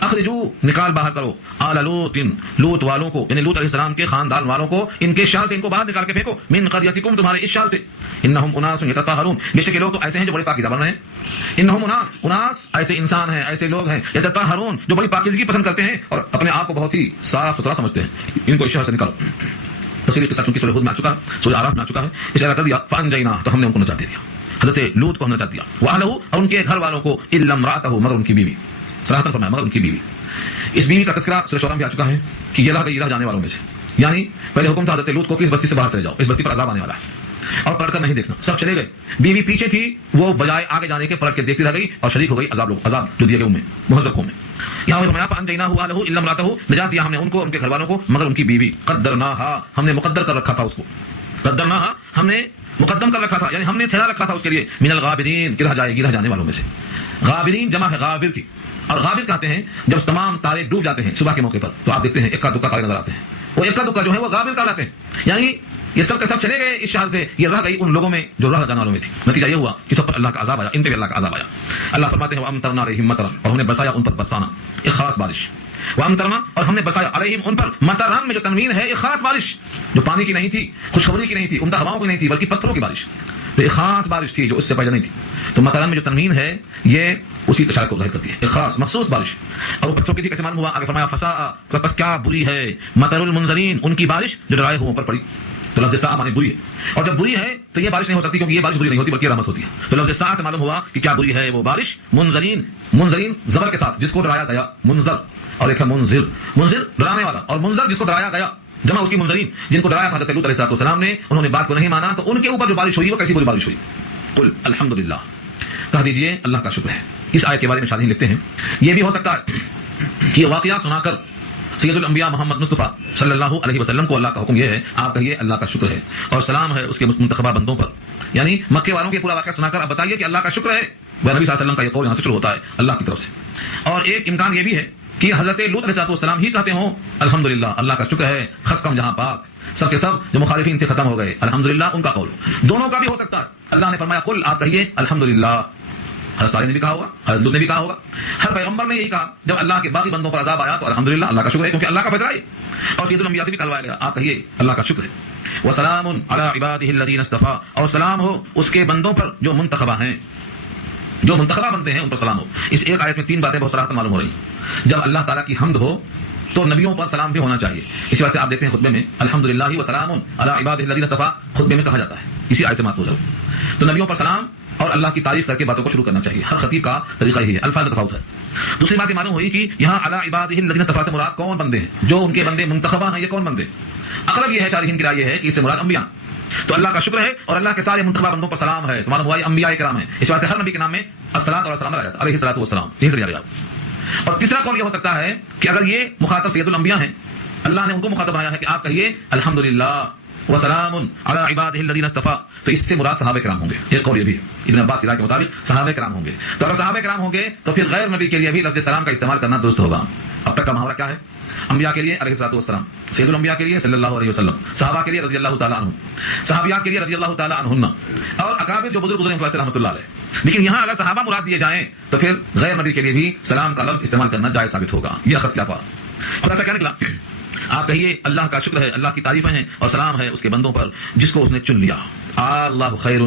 اخرجو نکال باہر کرو آل لوط لوط والوں کو یعنی لوط علیہ السلام کے خاندان والوں کو ان کے شہر سے ان کو باہر نکال کے پھینکو من قریتکم تمہارے اس شہر سے انہم اناس یتطہرون بے شک لوگ تو ایسے ہیں جو بڑے پاکیزہ بن رہے ہیں انہم اناس ایسے انسان ہیں ایسے لوگ ہیں یتطہرون جو بڑی پاکیزگی پسند کرتے ہیں اور اپنے آپ کو بہت ہی صاف ستھرا سمجھتے ہیں ان کو اس شہر سے نکالو تفصیلی قصہ چونکہ سورہ ہود میں آ چکا ہے سورہ اعراف میں آ چکا ہے اس طرح کر دیا فانجینا تو ہم نے ان کو نجات دے دیا حضرت لوط کو ہم نے نجات دیا واہلہ اور ان کے گھر والوں کو الا امرأتہ مگر ان کی بیوی صراحتاً فرمایا مگر ان کی بیوی اس بیوی کا تذکرہ سورہ شورى میں آ چکا ہے کہ یہ رہ جانے والوں میں سے یعنی پہلے حکم تھا حضرت لوط کو کہ اس بستی سے باہر چلے جاؤ اس بستی پر عذاب آنے والا ہے اور پلٹ کر نہیں دیکھنا سب چلے گئے بیوی پیچھے تھی وہ بجائے آگے جانے کے پلٹ کے دیکھتی رہ گئی اور شریک ہو گئی عذاب جو دیے گئے ان میں مہذب قوم میں یہاں فرمایا فانجیناہ اہلہ الا امرأتہ نجات دیا ہم نے ان کو ان کے گھر والوں کو مگر ان کی بیوی قدرناہا ہم نے مقدر کر رکھا تھا اس کو قدرناہا ہم نے مقدم کر رکھا تھا یعنی ہم نے ٹھہرا رکھا تھا اس کے لیے من الغابرین کہ رہ جانے والوں میں سے غابرین جمع ہے غابر کی اور غابر کہتے ہیں جب تمام تارے ڈوب جاتے ہیں صبح کے موقع پر تو آپ دیکھتے ہیں اکا دکا تارے نظر آتے ہیں وہ اکا دکا جو ہے وہ غابر کہلاتے ہیں یعنی یہ سب کے سب چلے گئے اس شہر سے یہ رہ گئی ان لوگوں میں جو رہ جانے والوں میں تھی نتیجہ یہ ہوا کہ سب پر اللہ کا عذاب آیا ان پہ بھی اللہ کا عذاب آیا اللہ فرماتے ہیں وامطرنا علیہم مطرا اور ہم نے برسایا ان پر برسانا ایک خاص بارش وامطرنا اور ہم نے برسایا علیہم ان پر مطرا میں جو تنوین ہے ایک خاص بارش جو پانی کی نہیں تھی خوشخبری کی نہیں تھی عمدہ ہواؤں کی نہیں تھی بلکہ پتھروں کی بارش تو ایک خاص بارش تھی جو اس سے پہلے نہیں تھی تو مطرا میں جو تنوین ہے یہ اسی اشارے کو ظاہر کرتی ہے ایک خاص مخصوص بارش اور وہ پتھروں کی تھی کیسے معلوم ہوا آگے فرمایا فساء پس کیا بری ہے مطر المنذرین ان کی بارش جو ڈرائے ہوئے پر پڑی تو لفظ ساء مانے بری ہے اور جب بری ہے تو یہ بارش نہیں ہو سکتی کیونکہ یہ بارش بری نہیں ہوتی بلکہ رحمت ہوتی ہے تو لفظ ساء سے معلوم ہوا کہ کیا بری ہے وہ بارش منذرین زبر کے ساتھ جس کو ڈرایا گیا منذر اور ایک ہے منذر ڈرانے والا اور منذر جس کو ڈرایا گیا جمع اس کی منذرین جن کو ڈرایا تھا حضرت لوط علیہ السلام نے انہوں نے بات کو نہیں مانا تو ان کے اوپر جو بارش ہوئی وہ کیسی بری بارش ہوئی قل الحمدللہ کہہ دیجئے اللہ کا شکر ہے اس آیت کے بارے میں شارحین لکھتے ہیں یہ بھی ہو سکتا ہے کہ یہ واقعہ سنا کر سید الانبیاء محمد مصطفیٰ صلی اللہ علیہ وسلم کو اللہ کا حکم یہ ہے آپ کہیے اللہ کا شکر ہے اور سلام ہے اس کے منتخبہ بندوں پر یعنی مکے والوں کے پورا واقعہ سنا کر اب بتائیے کہ اللہ کا شکر ہے وہ نبی صلی اللہ علیہ وسلم کا یہ قول یہاں سے شروع ہوتا ہے اللہ کی طرف سے اور ایک امکان یہ بھی ہے کہ حضرت لوط علیہ السلام ہی کہتے ہوں الحمدللہ اللہ کا شکر ہے خس کم جہاں پاک سب کے سب جو مخالفین تھے ختم ہو گئے الحمدللہ ان کا قول دونوں کا بھی ہو سکتا ہے اللہ نے فرمایا قل آپ کہیے الحمدللہ حضرت صالح نے بھی کہا ہوگا حضرت لوط نے بھی کہا ہوگا ہر پیغمبر نے یہی کہا جب اللہ کے باقی بندوں پر عذاب آیا تو الحمدللہ اللہ کا شکر ہے کیونکہ اللہ کا فیصلہ ہے اور سید الانبیاء سے بھی کہلوایا گیا آپ کہیے اللہ کا شکر ہے وسلام علی عبادہ الذین اصطفیٰ اور سلام ہو اس کے بندوں پر جو منتخبہ ہیں جو منتخبہ بنتے ہیں ان پر سلام ہو اس ایک آیت میں تین باتیں بہت صراحت معلوم ہو رہی ہیں جب اللہ تعالیٰ کی حمد ہو تو نبیوں پر سلام بھی ہونا چاہیے اسی واسطے آپ دیکھتے ہیں خطبے میں الحمدللہ وسلام علی عبادہ الذین اصطفیٰ خطبے میں کہا جاتا ہے اسی آیت سے ماخوذ ہے تو نبیوں پر سلام اور اللہ کی تعریف کر کے باتوں کو شروع کرنا چاہیے ہر خطیب کا طریقہ یہی ہے الفاظ کا تفاوت ہے دوسری بات یہ معلوم ہوئی کہ یہاں علی عبادہ الذین اصطفیٰ سے مراد کون بندے ہیں جو ان کے بندے منتخبہ ہیں یہ کون بندے اقرب یہ ہے شارحین کی رائے یہ ہے کہ اس سے مراد انبیاء تو اللہ کا شکر ہے اور اللہ کے سارے منتخبہ بندوں پر سلام ہے تو معلوم ہوا یہ انبیاء کرام ہیں اس واسطے ہر نبی کے نام میں الصلاۃ اور السلام لگا جاتا ہے علیہ الصلاۃ والسلام یہی سے لیا گیا اور تیسرا قول یہ ہو سکتا ہے کہ اگر یہ مخاطب سید الانبیاء ہیں اللہ نے ان کو مخاطب بنایا ہے کہ آپ کہیے الحمدللہ وسلام علی عبادہ الذین اصطفیٰ تو اس سے مراد صحابہ کرام ہوں گے ایک قول یہ بھی ہے ابن عباس کی رائے کے مطابق صحابہ کرام ہوں گے تو اگر صحابہ کرام ہوں گے تو پھر غیر نبی کے لیے بھی لفظ سلام کا استعمال کرنا درست ہوگا اب تک کا محاورہ کیا ہے انبیاء کے لیے علیہ الصلوۃ والسلام سید الانبیاء کے لیے صلی اللہ علیہ وسلم صحابہ کے لیے رضی اللہ تعالیٰ عنہ صحابیات کے لیے رضی اللہ تعالیٰ عنہن اور اکابر جو بزرگ گزرے ہیں رحمۃ اللہ علیہ لیکن یہاں اگر صحابہ مراد دیے جائیں تو پھر غیر نبی کے لیے بھی سلام کا لفظ استعمال کرنا جائز ثابت ہوگا یہ خصلہ پا خلاصہ کیا نکلا آپ کہیے اللہ کا شکر ہے اللہ کی تعریفیں ہیں اور سلام ہے اس کے بندوں پر جس کو اس نے چن لیا اللہ خیر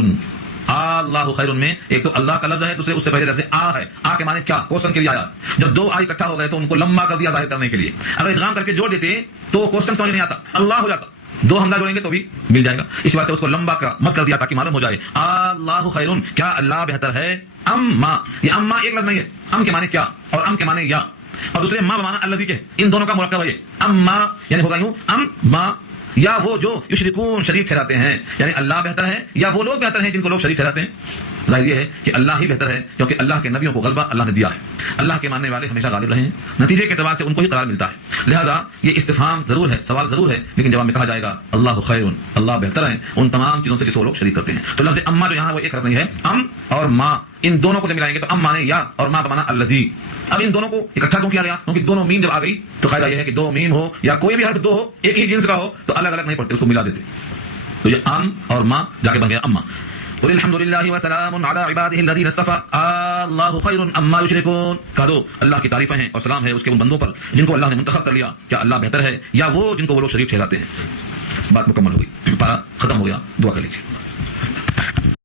میں ایک تو اللہ کا لفظ ہے دوسرے اس سے پہلے لفظ آ ہے آ کے معنی کیا کوشچن کے لیے آیا جب دو آئی اکٹھا ہو گئے تو ان کو لمبا کر دیا ظاہر کرنے کے لیے اگر ادغام کر کے جوڑ دیتے تو کوشچن سمجھ نہیں آتا اللہ ہو جاتا دو حمزہ جوڑیں گے تو بھی مل جائے گا اس واسطے اس کو لمبا مت کر دیا تاکہ معلوم ہو جائے اللہ خیر کیا اللہ بہتر ہے اما یہ اما ایک لفظ نہیں ہے ام کے معنی کیا اور ام کے معنی یا اور دوسرے ما بمانا الذی کے ان دونوں کا مرکب ہے یہ اما یعنی ہوگا یوں ام ما یا وہ جو یشرکون شریک ٹھہراتے ہیں یعنی اللہ بہتر ہے یا وہ لوگ بہتر ہیں جن کو لوگ شریک ٹھہراتے ہیں ظاہر یہ ہے کہ اللہ ہی بہتر ہے کیونکہ اللہ کے نبیوں کو غلبہ اللہ نے دیا ہے اللہ کے ماننے والے ہمیشہ غالب رہے ہیں نتیجے کے اعتبار سے ان کو ہی قرار ملتا ہے لہٰذا یہ استفہام ضرور ہے سوال ضرور ہے لیکن جواب میں کہا جائے گا اللہ خیر اللہ بہتر ہے ان تمام چیزوں سے جس کو لوگ شریک کرتے ہیں تو لفظ اما جو یہاں وہ ایک حرف نہیں ہے ام اور ما ان دونوں کو جب ملائیں گے تو ام مانے یا اور ما بمانا الذی اب ان دونوں کو اکٹھا کیوں کیا گیا کیونکہ دونوں میم جب آ گئی تو قاعدہ یہ ہے کہ دو میم ہو یا کوئی بھی حرف دو ہو ایک ہی جنس کا ہو تو الگ الگ نہیں پڑھتے اس کو ملا دیتے تو یہ ام اور ما جا کے بن گیا اما قل الحمد للہ وسلام علی عبادہ الذین اصطفی اللہ خیر عما یشرکون، کہہ دو اللہ کی تعریفیں ہیں اور سلام ہے اس کے ان بندوں پر جن کو اللہ نے منتخب کر لیا، کیا اللہ بہتر ہے یا وہ جن کو وہ لوگ شریک ٹھہراتے ہیں؟ بات مکمل ہو گئی، پارا ختم ہو گیا، دعا کر لیجیے۔